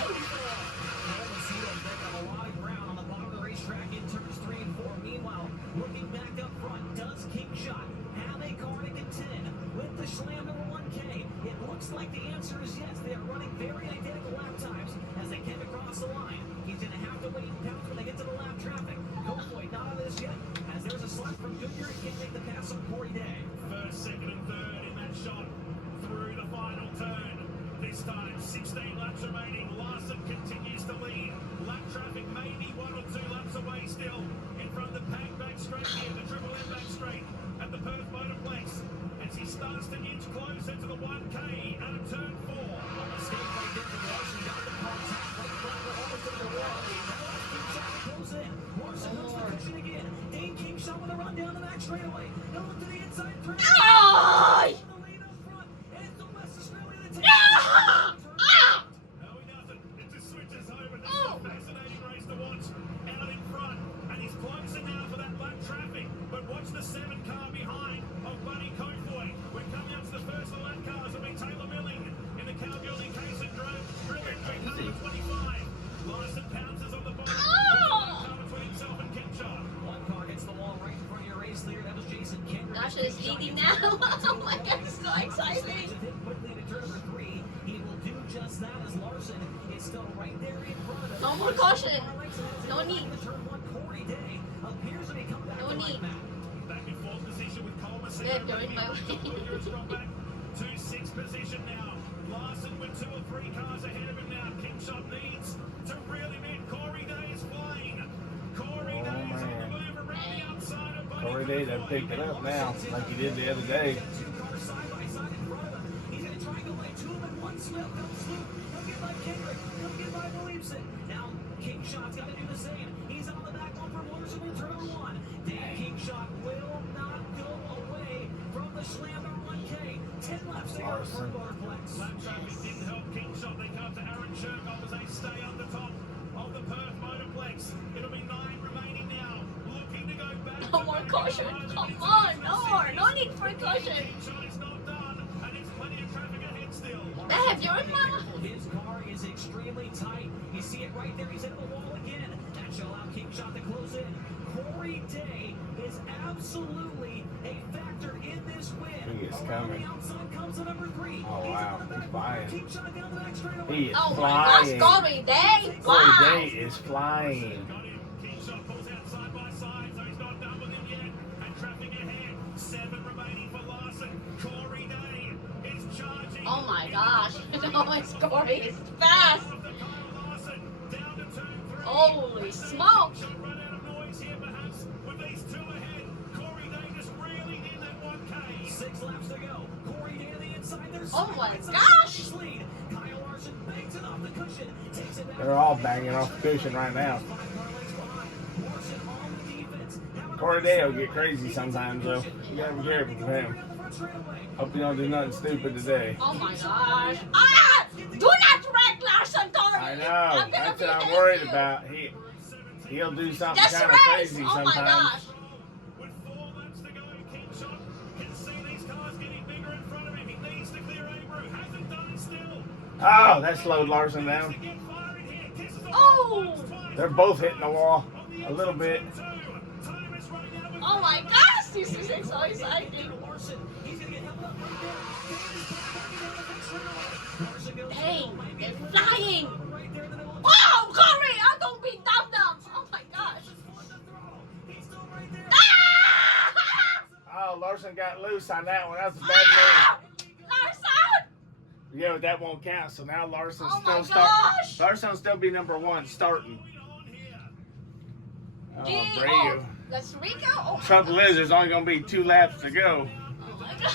2024. Cole Macedo picking up a lot of ground on the bottom of the racetrack in turns 3 and 4. Meanwhile, looking back up front, does King shot have a car to contend with the Schlam number 1K? It looks like the answer is yes. They are running very identical lap times as they came across the line. He's going to have to wait and pounce when they get to the lap traffic. Kofoid not on this yet, as there's a slap from Goodyear. He can't make the pass on Corey Day. First, second, and third in that shot through the final turn. This time, 16 laps remaining. Larson continues to lead. Lap traffic maybe 1 or 2 laps away still. In front of the packed back straight here, the Triple M back straight at the Perth Motorplex. As he starts to inch closer to the 1K out of turn 4. A mistake right there from Larson. Got the contact. Right front, we're almost in the wall. King shot goes in. Larson hooks the cushion again. Dane King shot with a run down the back straightaway. He'll look to the inside turn. Ay! The lead up front. And it's the West Australia that takes Ah! Ah! No, he doesn't. It just switches over. This is a fascinating race to watch. Out in front. And he's closer now for that lap traffic. But watch the 7 car behind of Buddy Kofoid. We're coming up to the first of the lap cars. It'll be Taylor Milling in the Calgary case and drilling for number 25. Larson pounces on the bottom. Oh! Car between himself and Kinshot. One car hits the wall right in front of your race leader. That was Jason Kendrick. Gosh, it's leading now. Oh my god, it's so exciting. Quickly to turn number 3. He will do just that as Larson is still right there in front of him. No more caution. No need. Turn 1, Corey Day appears to be coming back No to need. right back. Back in 4th position with Cole Macedo. Yeah, you're in my way. Goodyear has dropped back to 6th position now. Larson with 2 or 3 cars ahead of him now. Kinshot needs to really beat. Corey Day is flying. Corey Day is on the move around the outside of Buddy Corey Day done Kofoid. picked it up now, like he did the other day. 2 cars side by side in front of him. He's going to try and go by 2 of them in one slip. He'll swoop. He'll get by Kendrick. He'll get by Williamson. Now, King Shot's got to do the same. He's on the back one from Larson in turn number 1. Dave King Shot will not go away from the Schlam number 1K. 10 laps to go for Motorplex. Lap traffic didn't help Kinshot. They come to Aaron Sherkoff as they stay on the top of the Perth Motorplex. It'll be 9 remaining now. Looking to go back. No more caution. Come on, no more. No need for caution. Kinshot is not done, and there's plenty of traffic ahead still. They have your mama. His car is extremely tight. You see it right there. He's into the wall again. That shall allow King Shot to close in. Corey Day is absolutely a factor in this win. He is Around coming. the outside comes the number 3. Oh, He's wow. on the He's back flying. King Shot down the back straightaway. He is Oh my gosh, flying. Corey Day. Corey Wow. Day is flying. Got him. Kinshot pulls out side by side, so he's not done with him yet. And traffic ahead. 7 remaining for Larson. Corey Day is charging. Oh my gosh. No, it's Corey. It's fast. After Kyle Larson, down to turn 3. Holy smokes. Kinshot run out of noise here, perhaps, with these 2 ahead. Corey Day just really in that 1K. 6 laps to go. Corey Day to the inside. There's Oh my side by side gosh. lead. Kyle Larson banks it off the cushion. Takes it back. They're all banging off the cushion right now. 5 car lengths behind. Larson on the defense. Now Corey Day will get crazy sometimes, though. You gotta be careful with him. Hope you don't do nothing stupid today. Oh my gosh. Ah! Do not wreck Larson, Corey. I know. I'm gonna That's be what I'm there worried too. about. He'll do something Just kind of race. crazy Oh my sometimes. gosh. With 4 laps to go, Kinshot can see these cars getting bigger in front of him. He needs to clear Abreu. Hasn't done it still. Oh, that slowed Larson down. To get fire in here. Kisses off. Oh! They're both hitting the wall a little bit. Oh my gosh, this is so exciting. Hey, they're flying. Wow, Corey, I'm gonna be dum-dum. Oh my gosh. Oh, Larson got loose on that one. That's a bad move. Larson! Yeah, but that won't count. So now Larson's Oh my still gosh. Larson'll still be number one starting. Oh, Brаю. That's Rico. Oh, Trouble is, there's only going to be 2 laps to go. oh my god.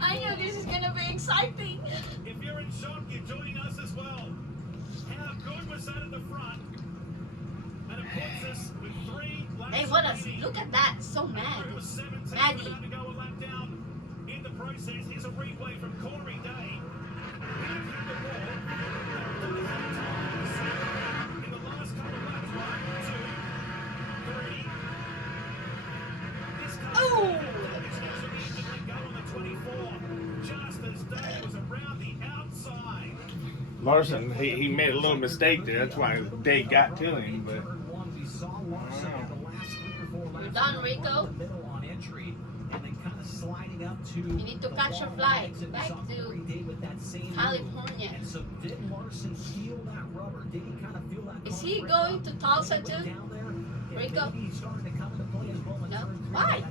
I know this is gonna be exciting. If you're in shock, you're joining us as well. How good was that at the front? And it puts us with 3 laps Hey, what remaining. look at that. So mad. It was 17 Maddie. to go a lap down in the process. Here's a replay from Corey Day. In the last couple of laps, 1, 2, 3. This car Oh! go on the 24. Just as Day was around the outside. Larson, he made a little mistake there. That's why Day got to him. But You're done, Rico. You need to catch a flight back to California. Is he going to Tulsa too? Rico? No. Why?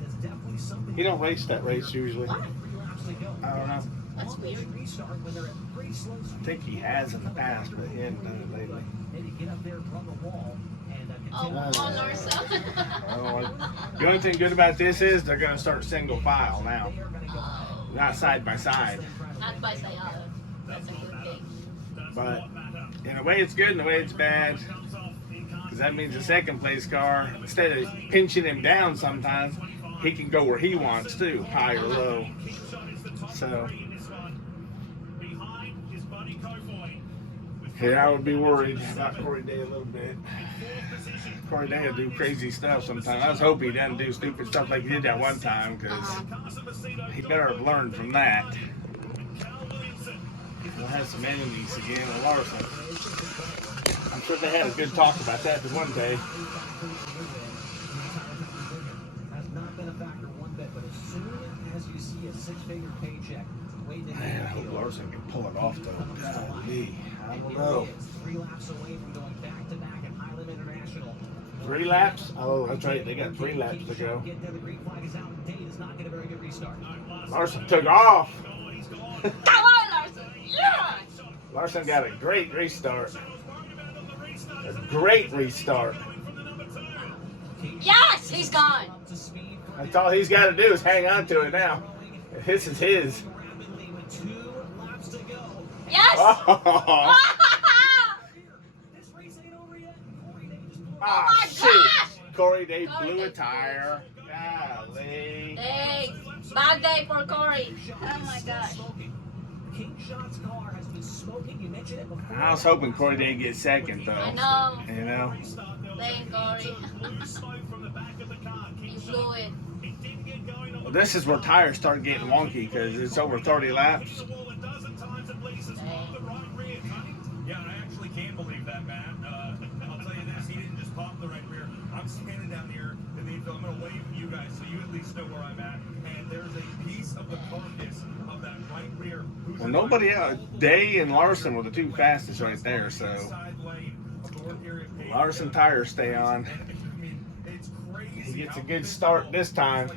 he don't race that race usually. Why? I don't know. That's weird. I think he has in the past, but he hasn't done it lately. Oh, Larson. The only thing good about this is they're going to start single file now, Oh, not side by side. not by Sayala. That's a good thing. But in a way it's good, in a way it's bad. Because that means the second place car, instead of pinching him down sometimes, he can go where he wants to, high or low. So, yeah, I would be worried about Corey Day a little bit. Corey Day will do crazy stuff sometimes. I just hope he doesn't do stupid stuff like he did that one time, because he better have learned from that. We'll have some enemies again with Larson. I'm sure they had a good talk about that the one day. Man, I hope Larson can pull it off though. Golly, I don't know. 3 laps? Oh, that's right. They got 3 laps to go. Larson took off. Come on, Larson. Yeah! Larson got a great restart. A great restart. Yes, he's gone. That's all he's got to do is hang on to it now. This is his. Yes! Oh, Oh my shoot. gosh! Corey Day blew a tire. Golly. Hey, bad day for Corey. Oh my gosh. I was hoping Corey Day gets second though. I know. You know? Thank Corey. You blew it. Well, this is where tires start getting wonky because it's over 30 laps. Yeah, and I actually can't believe that, Matt. I'll tell you this, he didn't just pop the right rear. I'm standing down here in the infield. I'm going to wave at you guys so you at least know where I'm at. And there's a piece of the carcass of that right rear. Well, nobody else. Day and Larson were the 2 fastest right there, so Larson tires stay on. He gets a good start this time. He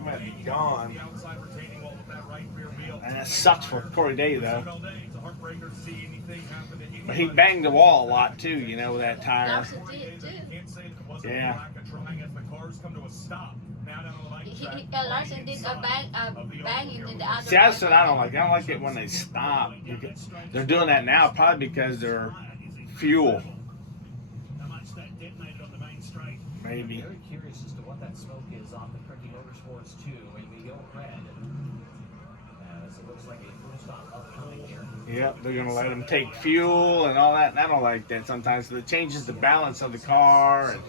might be gone. And that sucks for Corey Day though. But he banged the wall a lot too, you know, with that tire. Larson did too. Yeah. Larson did a bang into the other. See, that's what I don't like. I don't like it when they stop. They're doing that now probably because they're fuel. Maybe. Very curious as to what that smoke is off the Perth Motorplex 2 when we go red. As it looks like a full stop upcoming here. Yep, they're gonna let them take fuel and all that. And I don't like that sometimes. So it changes the balance of the car. And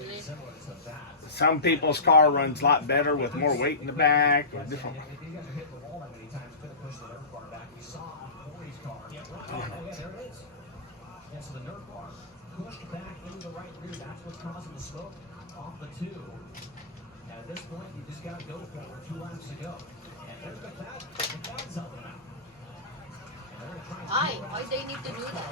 some people's car runs a lot better with more weight in the back or different. And so the Nerf bar pushed back into the right rear. That's what's causing the smoke off the two. And at this point, you just got to go for it. 2 laps to go. And there's the foul. The foul's helping out. And they're going to try and Why they need to do that?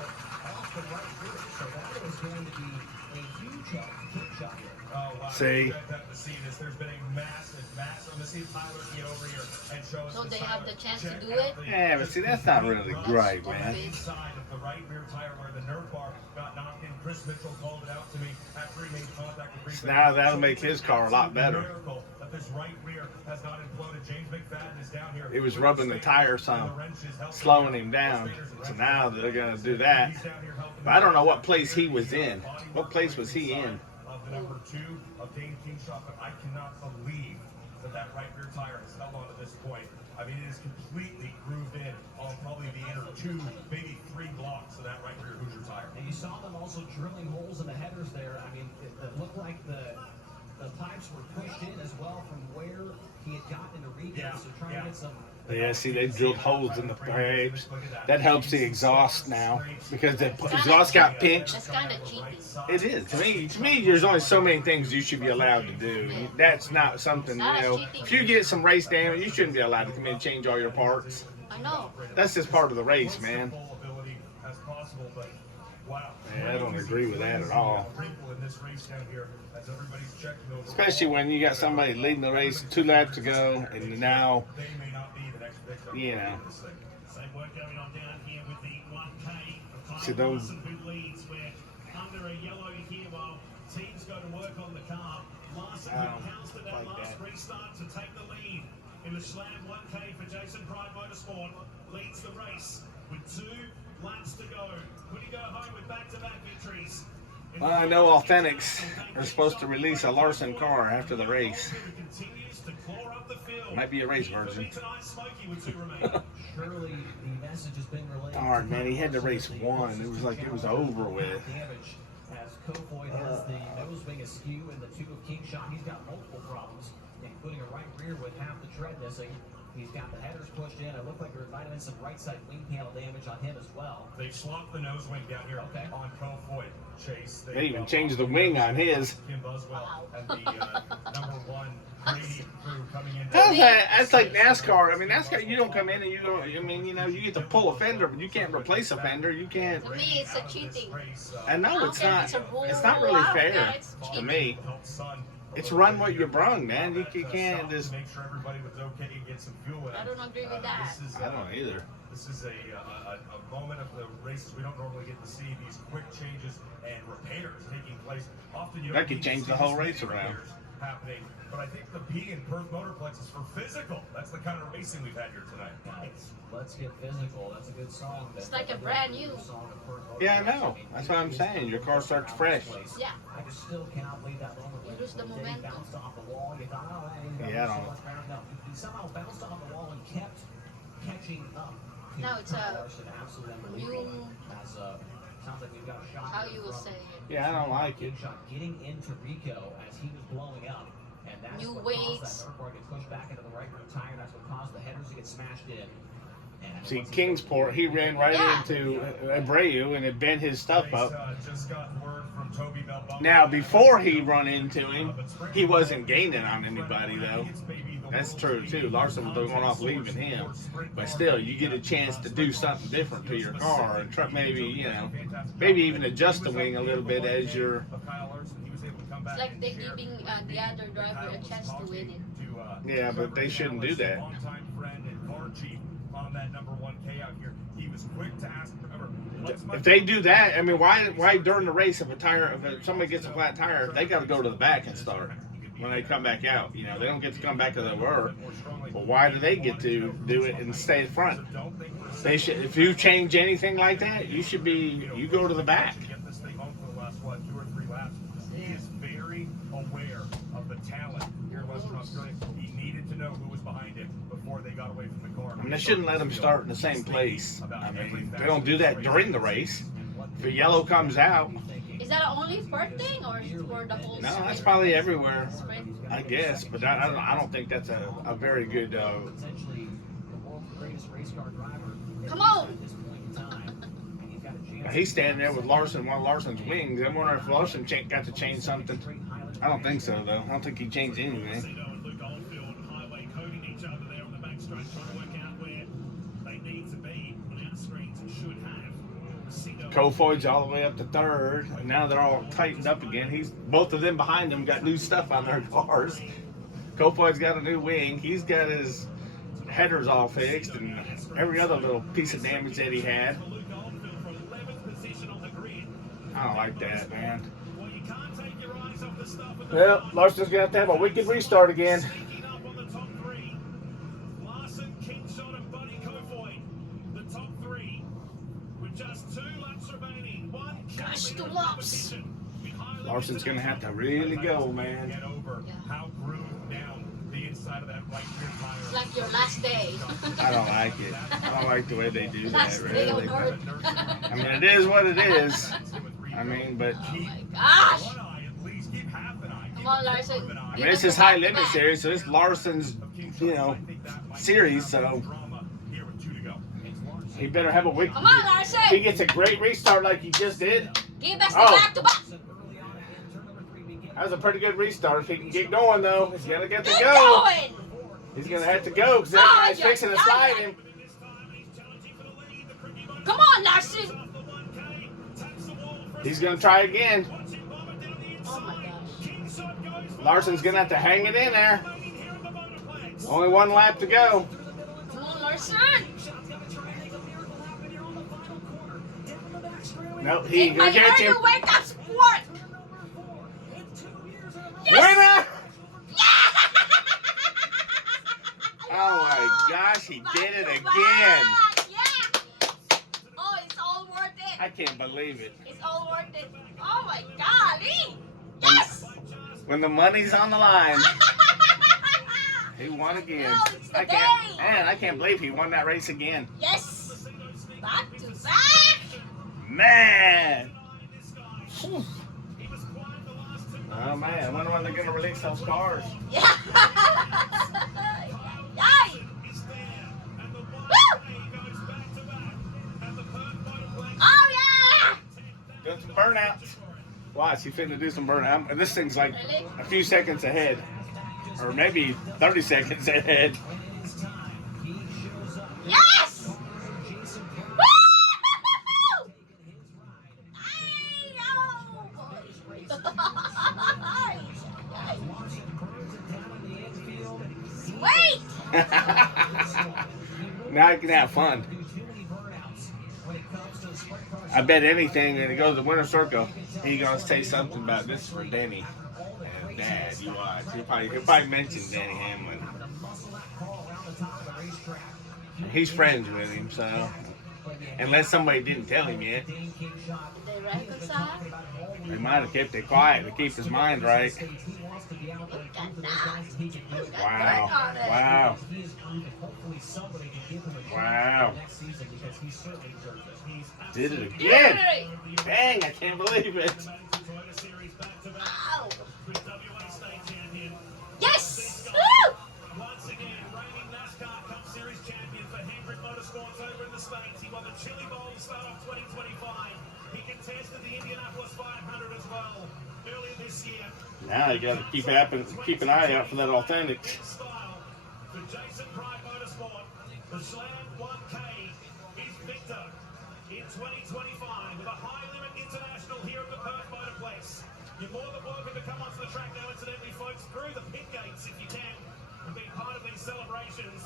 off the right rear. So that is going to be a huge help. Kick shot here. Oh, wow. See? You guys have to see this. There's been a massive. I'm going to see if Tyler can get over here and show us. So this. they have Tyler, the chance to check do out it? the- Yeah, but see, that's not really great, on man. the inside of the right rear tire where the Nerf bar got knocked in. Chris Mitchell called it out to me after he made contact with So now that'll make his car a lot better. Miracle that this right rear has not imploded. James McFadden is down here. It was rubbing the tire some, slowing him down. So now they're going to do that. But I don't know what place he was in. What place was he in? Of the number 2 of Dane Kingshot, but I cannot believe that right rear tire has held on to this point. I mean, it is completely grooved in on probably the inner 2, maybe 3 blocks of that right rear Hoosier tire. And you saw them also drilling holes in the headers there. I mean, it looked like the pipes were pushed in as well from where he had gotten into recap. Yeah, So trying yeah. to get some. Yeah, see, they drilled holes in the pipes. That helps the exhaust now because the exhaust got pinched. That's kind of cheating. It is. To me, there's only so many things you should be allowed to do. That's not something, you know. If you get some race damage, you shouldn't be allowed to come in and change all your parts. I know. That's just part of the race, man. Full ability as possible, but wow. Yeah, I don't agree with that at all. Wrinkle in this race down here as everybody's checking over. Especially when you got somebody leading the race, 2 laps to go, and now, They may not be the next victim. you know. Same work going on down here with the 1K of See, Kyle those- Larson, who leads. We're under a yellow here while teams go to work on the car. Larson I don't who pounced at that like last that. restart to take the lead in the Slam 1K for Jason Pride Motorsport. Leads the race with 2 laps to go. Could he go home with back-to-back victories? Well, I know Authentics are supposed to release a Larson car after the race. Might be a race version. Surely the message has been relayed. Darn, man, he had to race 1. It was like it was over with. Damage as Kofoid has the nose wing askew and the 2 of Kingshot. He's got multiple problems, including a right rear with half the tread missing. He's got the headers pushed in. It looked like there might have been some right side wing panel damage on him as well. They've swapped the nose wing down here Okay. on Kofoid. Chase. They even changed the wing on his. Kim Buswell and the number 1 Brady crew coming in. How's that? That's like NASCAR. I mean, NASCAR, you don't come in and you don't, I mean, you know, you get to pull a fender, but you can't replace a fender. You can't. To me, it's a cheating. I know I it's don't care not. if it's a rule. It's not really I don't fair care, it's to cheating. me. It's run what you brung, man. You can't just. Make sure everybody was okay and get some fuel in. I don't agree with that. This is, I don't either. This is a moment of the races we don't normally get to see, these quick changes and repairs taking place. Often you don't That could get to change see the whole these race around. repairs happening. But I think the P in Perth Motorplex is for physical. That's the kind of racing we've had here tonight. Guys, let's get physical. That's a good song. It's like a brand new. Yeah, I know. That's what I'm saying. Your car starts fresh. Yeah. I just still cannot believe that moment. You lose the when momentum. Dave bounced off the wall. You thought, oh, he's got Yeah, I so don't- much ground. No, he somehow bounced off the wall and kept catching up. to Now it's a Larson. Absolutely unbelievable. new- As sounds like we've got a shot. How here you will from say it. Yeah, I don't like it. Big shot getting into Rico as he was blowing up. And that's New what weights. caused that Nerf bar to get pushed back into the right rear tire. That's what caused the headers to get smashed in. And See, once he- Kingsport, he ran right Yeah. into Abreu and it bent his stuff up. Just got word from Toby Belbon. Now, before he run into him, he wasn't gaining on anybody, though. That's true, too. Larson was going off leaving him. But still, you get a chance to do something different to your car and try, maybe, you know, maybe even adjust the wing a little bit as you're. It's like they're giving the other driver a chance to win it. Yeah, but they shouldn't do that. Longtime friend and car chief on that number 1K out here. He was quick to ask. Remember, If they do that, I mean, why during the race if somebody gets a flat tire, they got to go to the back and start when they come back out. You know, they don't get to come back as they were. But why do they get to do it and stay front? They should. If you change anything like that, you go to the back. Get this thing home for the last 2 or 3 laps. He is very aware of the talent here in Western Australia. He needed to know who was behind him before they got away from the car. I mean, they shouldn't let them start in the same place. I mean, they don't do that during the race. If a yellow comes out, Is that only for thing or is it for the whole no, sprint? that's probably everywhere, Sprint? I guess. But I don't think that's a very good. Essentially, the world's greatest race car driver. Come on! At this point in time, and he's got a chance He's standing there with Larson, one of Larson's wings. I wonder if Larson got to change something. I don't think so, though. I don't think he changed anything. Kofoid's all the way up to third, and now they're all tightened up again. Both of them behind him got new stuff on their cars. Kofoid's got a new wing. He's got his headers all fixed and every other little piece of damage that he had. I don't like that, man. Well, Larson's going to have a wicked restart again. Gosh, 2 laps. Larson's going to have to really go, man. It's like your last day. I don't like it. I don't like the way they do Last that, day really. on Earth. I mean, it is what it is. I mean, but... Oh my gosh! Come on, Larson. I mean, it's his high limit series, so it's Larson's, series, so... He better have a wicked... Come on, Larson! He gets a great restart like he just did. Give us the Oh. back to back. That was a pretty good restart. If he can get going, though, he's going to get to Keep go. going. He's going to have to go because that guy's fixing to slide him. Come on, Larson. He's going to try again. Oh my gosh. Larson's going to have to hang it in there. Only 1 lap to go. Come on, Larson. No, he In my gets him. earlier way, that's work. Winner! Oh my gosh, he did it again. Yeah. Oh, it's all worth it. I can't believe it. It's all worth it. Oh my golly. Yes. When the money's on the line, he won again. No, it's the I can't believe he won that race again. Yes. Back to back. Man. Oh man, I wonder when they're gonna release those cars. Yeah. Yay. Woo. Oh yeah. Doing some burnouts. Watch, he's finna do some burnout. And this thing's like Really? a few seconds ahead. Or maybe 30 seconds ahead. Yes. Woo. Wait! Now I can have fun. I bet anything when he goes to the winner's circle, he's gonna say something about this for Denny. And Dad, you watch. He'll probably mention Danny Hamlin. He's friends with him, so unless somebody didn't tell him yet. They reconcile? He might have kept it quiet to keep his mind right. Look at that. Wow. Wow. Wow. Did it again. Dang, I can't believe it. Wow. Yes! Woo! Once again, reigning NASCAR Cup Series champion for Hendrick Motorsports over in the States. He won the Chili Bowl start of 2025. He contested the Indianapolis 500 as well earlier this year. Now you got to keep an eye out for that authentic. Style for Jason Pride Motorsport. The Slam 1K is victor in 2025 with a high limit international here at the Perth Motorplex. You're more than welcome to come onto the track now, incidentally, folks, through the pit gates if you can, and be part of these celebrations,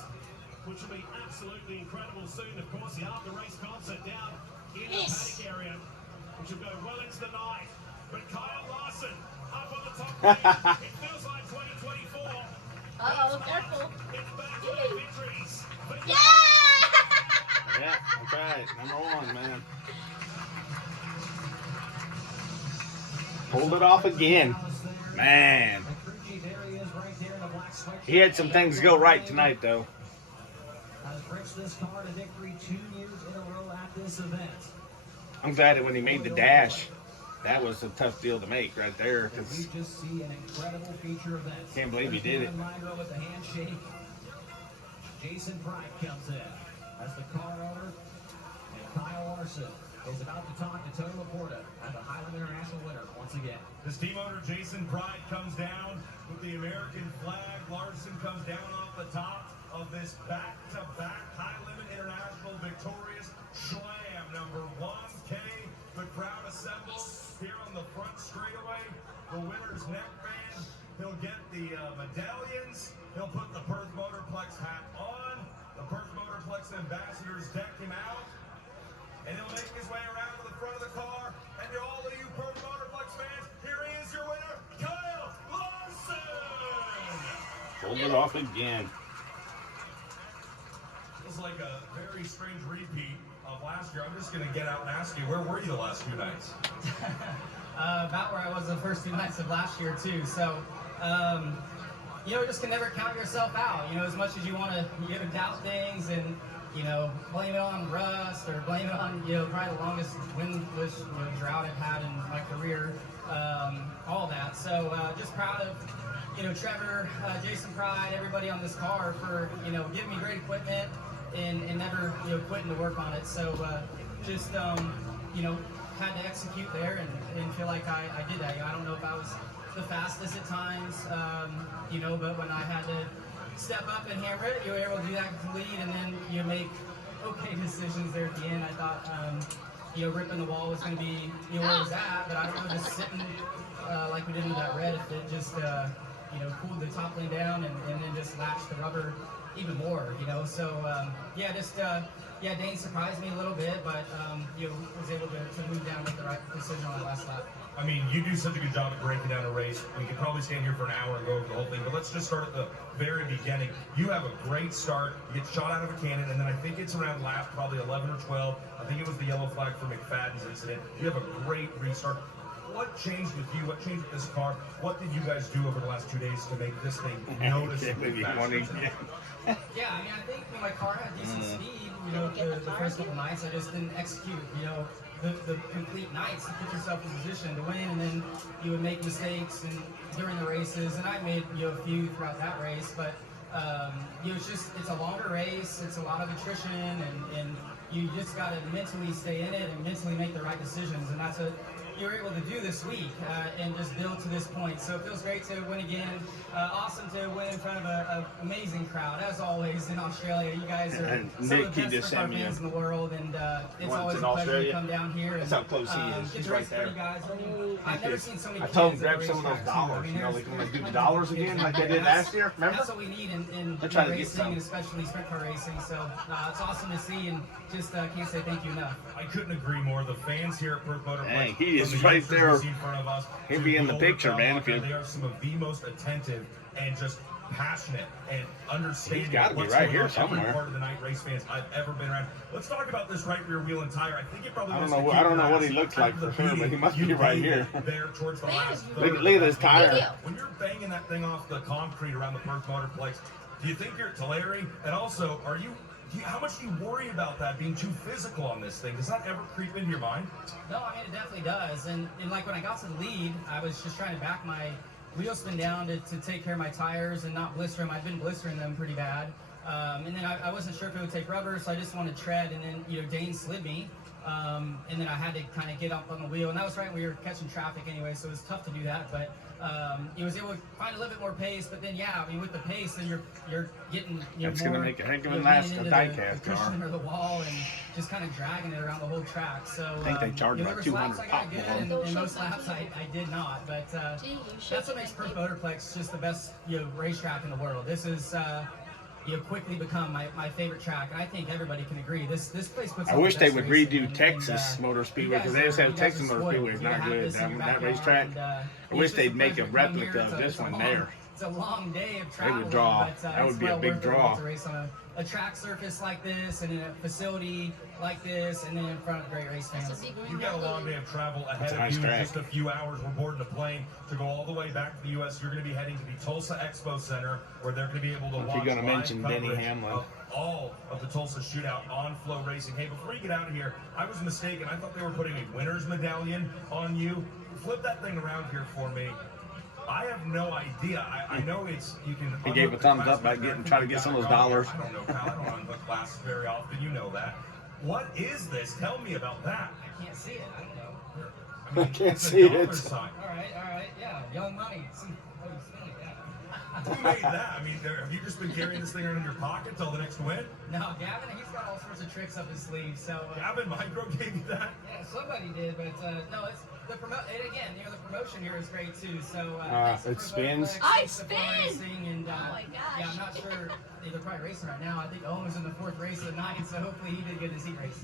which will be absolutely incredible soon. Of course, the after-race concert down in the paddock area, which will go well into the night. But Kyle Larson up on the top range. It feels like 2024. Uh-oh, careful. It's back to the victories. Yeah! Yeah, that's right. Number 1, man. Pulled it off again. Man. He had some things go right tonight, though. I'm glad that when he made the dash, that was a tough deal to make right there. Cause can't believe he did it. Jason Pride comes in as the car owner, and Kyle Larson, is about to talk to Tony Laporta as the Highland International winner once again. This team owner, Jason Pride, comes down with the American flag. Larson comes down off the top of this back-to-back High Limit International victorious slam number 1K. The crowd assembles here on the front straightaway. The winner's neckband. He'll get the medallions. He'll put the Perth Motorplex hat on. The Perth Motorplex ambassadors deck him out. And he'll make his way around to the front of the car. And to all of you Perth Motorplex fans, here he is, your winner, Kyle Larson! Pulled it off again. It was like a very strange repeat of last year. I'm just going to get out and ask you, where were you the last few nights? About where I was the first 2 nights of last year too. So, you know, just can never count yourself out. You know, as much as you want to, you ever doubt things and, you know, blame it on rust or blame it on, you know, probably the longest windless drought I've had in my career. All that. So, just proud of, you know, Trevor, Jason Pride, everybody on this car for, you know, giving me great equipment and never, you know, quitting to work on it. So, just, you know, had to execute there and feel like I did that. You know, I don't know if I was the fastest at times, you know, but when I had to step up and hammer it, you were able to do that to lead, and then you make okay decisions there at the end. I thought, you know, ripping the wall was going to be, you know, where it was at, but I don't know, just sitting like we did with that red, if it just, you know, cooled the top lane down and then just latched the rubber even more, you know. So, yeah, just, yeah, Dane surprised me a little bit, but, you know, was able to move down with the right decision on that last lap. I mean, you do such a good job at breaking down a race. We could probably stand here for an hour and go over the whole thing, but let's just start at the very beginning. You have a great start. You get shot out of a cannon, and then I think it's around lap probably 11 or 12. I think it was the yellow flag for McFadden's incident. You have a great restart. What changed with you? What changed with this car? What did you guys do over the last 2 days to make this thing noticeably faster? Yeah, I mean, I think when my car had decent speed, you know, the first couple nights, I just didn't execute, you know, the complete nights to put yourself in position to win, and then you would make mistakes and during the races, and I made, you know, a few throughout that race, but you know, it's a longer race, it's a lot of attrition, and you just got to mentally stay in it and mentally make the right decisions, and that's what you were able to do this week and just build to this point. So it feels great to win again. Awesome to win in front of an amazing crowd, as always, in Australia. You guys are some of the best car fans in the world, and it's always a pleasure to come down here. And, that's how close he is. He's right there. Guys. I've never seen so many I told him kids grab at some of those racetracks, too. dollars. I mean, You know, like when they do the there's dollars again, like they did last year. Remember? That's what we need in They're trying to get racing, some. and especially sprint car racing. So it's awesome to see, and just can't say thank you enough. I couldn't agree more. The fans here at Perth Motorplex, Dang, he is from the right youngsters there. we see in front of us, He'd to be in the older picture, man, if crowd, you- they are some of the most attentive and just passionate and understanding. He's gotta be what's right going here on every somewhere. part of the night race fans I've ever been around. Let's talk about this right rear wheel and tire. I think it probably. I don't was know. the I don't know key what he to looks after like the for sure, but he beating, must be you right gave here. it there towards the last Look third. at this tire. When you're banging that thing off the concrete around the Perth Motorplex, do you think you're at Tulare? And also, how much do you worry about that being too physical on this thing? Does that ever creep into your mind? No, I mean, it definitely does. And like when I got to the lead, I was just trying to back my wheel spin down to take care of my tires and not blister them. I've been blistering them pretty bad. And then I wasn't sure if it would take rubber, so I just wanted to tread. And then, you know, Dane slid me. And then I had to kind of get up on the wheel. And that was right when we were catching traffic anyway, so it was tough to do that. But he was able to find a little bit more pace. But then, yeah, I mean, with the pace, then you're getting, you know, That's more, gonna make a heck of a you know, nice leaning into die-cast the car. cushion or the wall and just kind of dragging it around the whole track. So I think they charge you know, about there was laps 200 I got pop good, for and most laps I did not. But that's what makes Perth Motorplex just the best, you know, racetrack in the world. This is you know, quickly become my favorite track, and I think everybody can agree. This place puts. I on wish the they best would racing, redo Texas Motor Speedway, because they just have Texas Motor Speedway is not good. That racetrack. I wish they'd make a replica of this one there. It's a long day of They travel. would draw. But, That would it's be a well big worth it draw. to race on a track surface like this, and in a facility like this, and then in front of great race fans. You've got a long day of travel ahead That's a of nice you. track. Just a few hours. We're boarding a plane to go all the way back to the U.S. You're going to be heading to the Tulsa Expo Center, where they're going to be able to watch you're gonna live mention Denny coverage Hamlin. of all of the Tulsa Shootout on Flow Racing. Hey, before you get out of here, I was mistaken. I thought they were putting a winner's medallion on you. Flip that thing around here for me. I have no idea. I know it's, you can. He gave a unhook the thumbs glass up by back there. getting, trying to get some of those dollars. I don't know, Kyle. I don't unhook glasses very often. You know that. What is this? Tell me about that. I see it. I don't know. I can't it's a see dollar it. sign. All right, yeah. Young money. Oh, you spent it, yeah. Who made that? I mean, have you just been carrying this thing around in your pocket till the next win? No, Gavin, he's got all sorts of tricks up his sleeve. So Gavin Micro gave you that? yeah, somebody did, but no, it's the and again, the promotion here is great too. So it spins. I spin! And, Oh my gosh. Yeah, I'm not sure. They're probably racing right now. I think Owen was in the 4th race of the night, so hopefully he did get his heat race.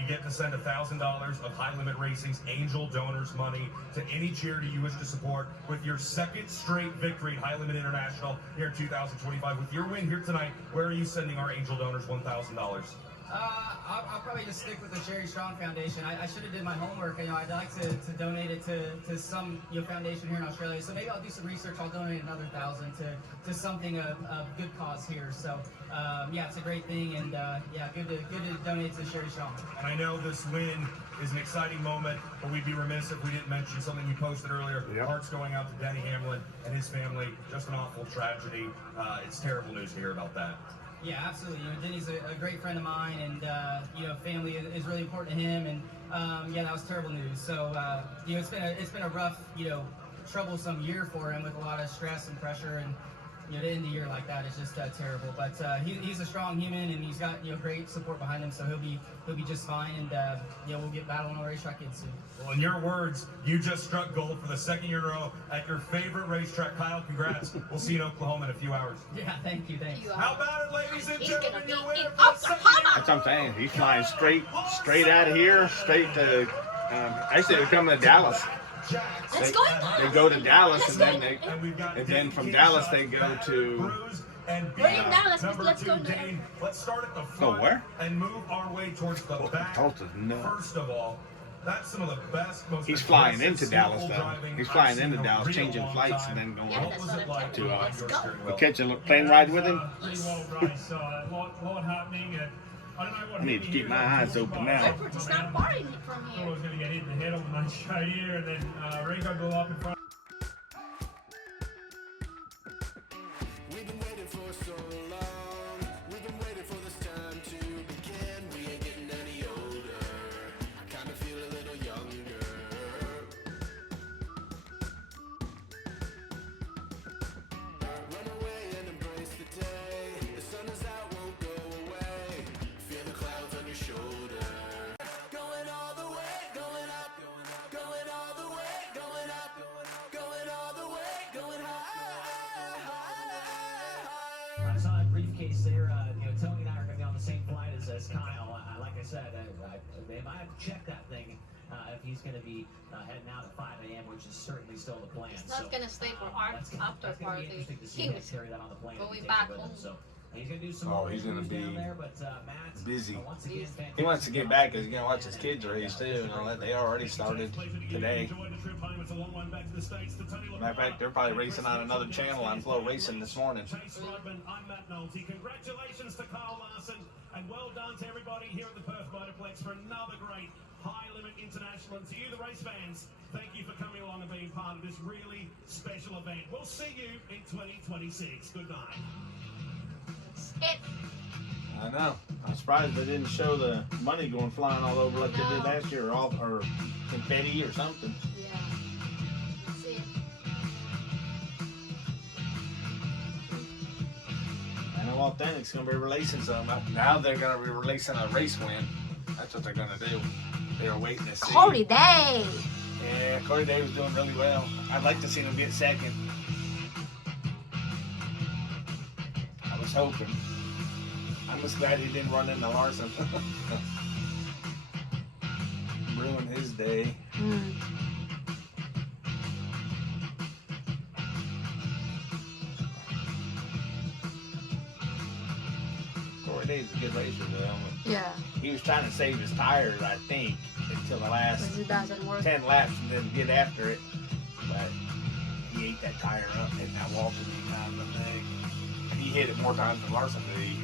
You get to send $1,000 of High Limit Racing's Angel Donors money to any charity you wish to support with your 2nd straight victory at High Limit International here in 2025. With your win here tonight, where are you sending our Angel Donors $1,000? I'll probably just stick with the Sherry Strong Foundation. I should have did my homework. I'd like to donate it to some foundation here in Australia. So maybe I'll do some research. I'll donate another 1,000 to something of good cause here. So yeah, it's a great thing, and yeah, good to donate to Sherry Strong. And I know this win is an exciting moment, but we'd be remiss if we didn't mention something you posted earlier. Yep. Hearts going out to Denny Hamlin and his family. Just an awful tragedy. It's terrible news to hear about that. Yeah, absolutely. Denny's a great friend of mine, and family is really important to him. And yeah, that was terrible news. So it's been a rough, troublesome year for him with a lot of stress and pressure, and to end the year like that is just terrible. But he's a strong human, and he's got great support behind him, so he'll be just fine. And we'll get battling on the racetrack again soon. Well, in your words, you just struck gold for the 2nd year in a row at your favorite racetrack. Kyle, congrats. We'll see you in Oklahoma in a few hours. Yeah, thanks. How about it, ladies and He's gentlemen? gonna be Your winner in for the 2nd year. Oklahoma. That's what I'm saying. He's flying straight out of here, straight to. Actually, they're coming to Dallas. Let's go. They go to Dallas, Let's and go. then from Dallas they go to. We're in Dallas, number let's 2, go to Dane. Let's start at the Go front where? and move our way towards the back. Tulsa's nuts. First of all, that's some of the best, most He's flying aggressive, into Dallas, skillful though. driving He's I've flying seen into in a Dallas, real changing long flights, time. and then going Yeah, What that's was what it I'm like telling you. to Let's your go. steering wheel? catch a plane ride with him. Pretty wild race. A lot happening. And I don't know what I need hit to me keep here, my but eyes open now. Airport is not far from Thought I here. was going to get hit in the head on the main straight here, and then Rico blew up in front. We've been waiting for so long. We've been waiting for this time to begin. We ain't getting any older. I kinda feel a little younger. Run away and embrace the day. The sun is out, won't go away. Feel the clouds on your shoulder. Going all the way, going up, going all the way, going up, going all the way, going high. I saw that briefcase there. Tony and I are going to be on the same flight as Kyle. Like I said, they might have to check that thing if he's going to be heading out at 5 a.m., which is certainly still the plan. He's not gonna stay for our that's after that's gonna be party. interesting to see He him was carry that on the plane. going if he takes back it with him. home. So he's going to do some Oh, more he's gonna interviews down be there, but Matt, busy. once again, He wants to get back because he's gonna watch his kids race too, and all that. They already started today. Matter of fact, they're probably racing on another channel on Flow Racing this morning. Chase Rodman, I'm Matt Nolte. Congratulations to Carl Larson, and well done to everybody here at the Perth Motorplex for another great High Limit International. And to you, the race fans, thank you for coming along and being part of this really special event. We'll see you in 2026. Good night. It. I know. I'm surprised they didn't show the money going flying all over like they did last year, or confetti or something. Yeah. That's it. I know Authentic's gonna be releasing some. Now they're gonna be releasing a race win. That's what they're gonna do. They're waiting to see. Corey Day. Yeah, Corey Day was doing really well. I'd like to see him get second. I was hoping. I'm just glad he didn't run into Larson. Ruin his day. Corey Day's a good racer, though. Yeah. He was trying to save his tires, I think, until the last Because it doesn't work. 10 laps and then get after it. But he ate that tire up, hitting that wall too many times, I think. He hit it more times than Larson did.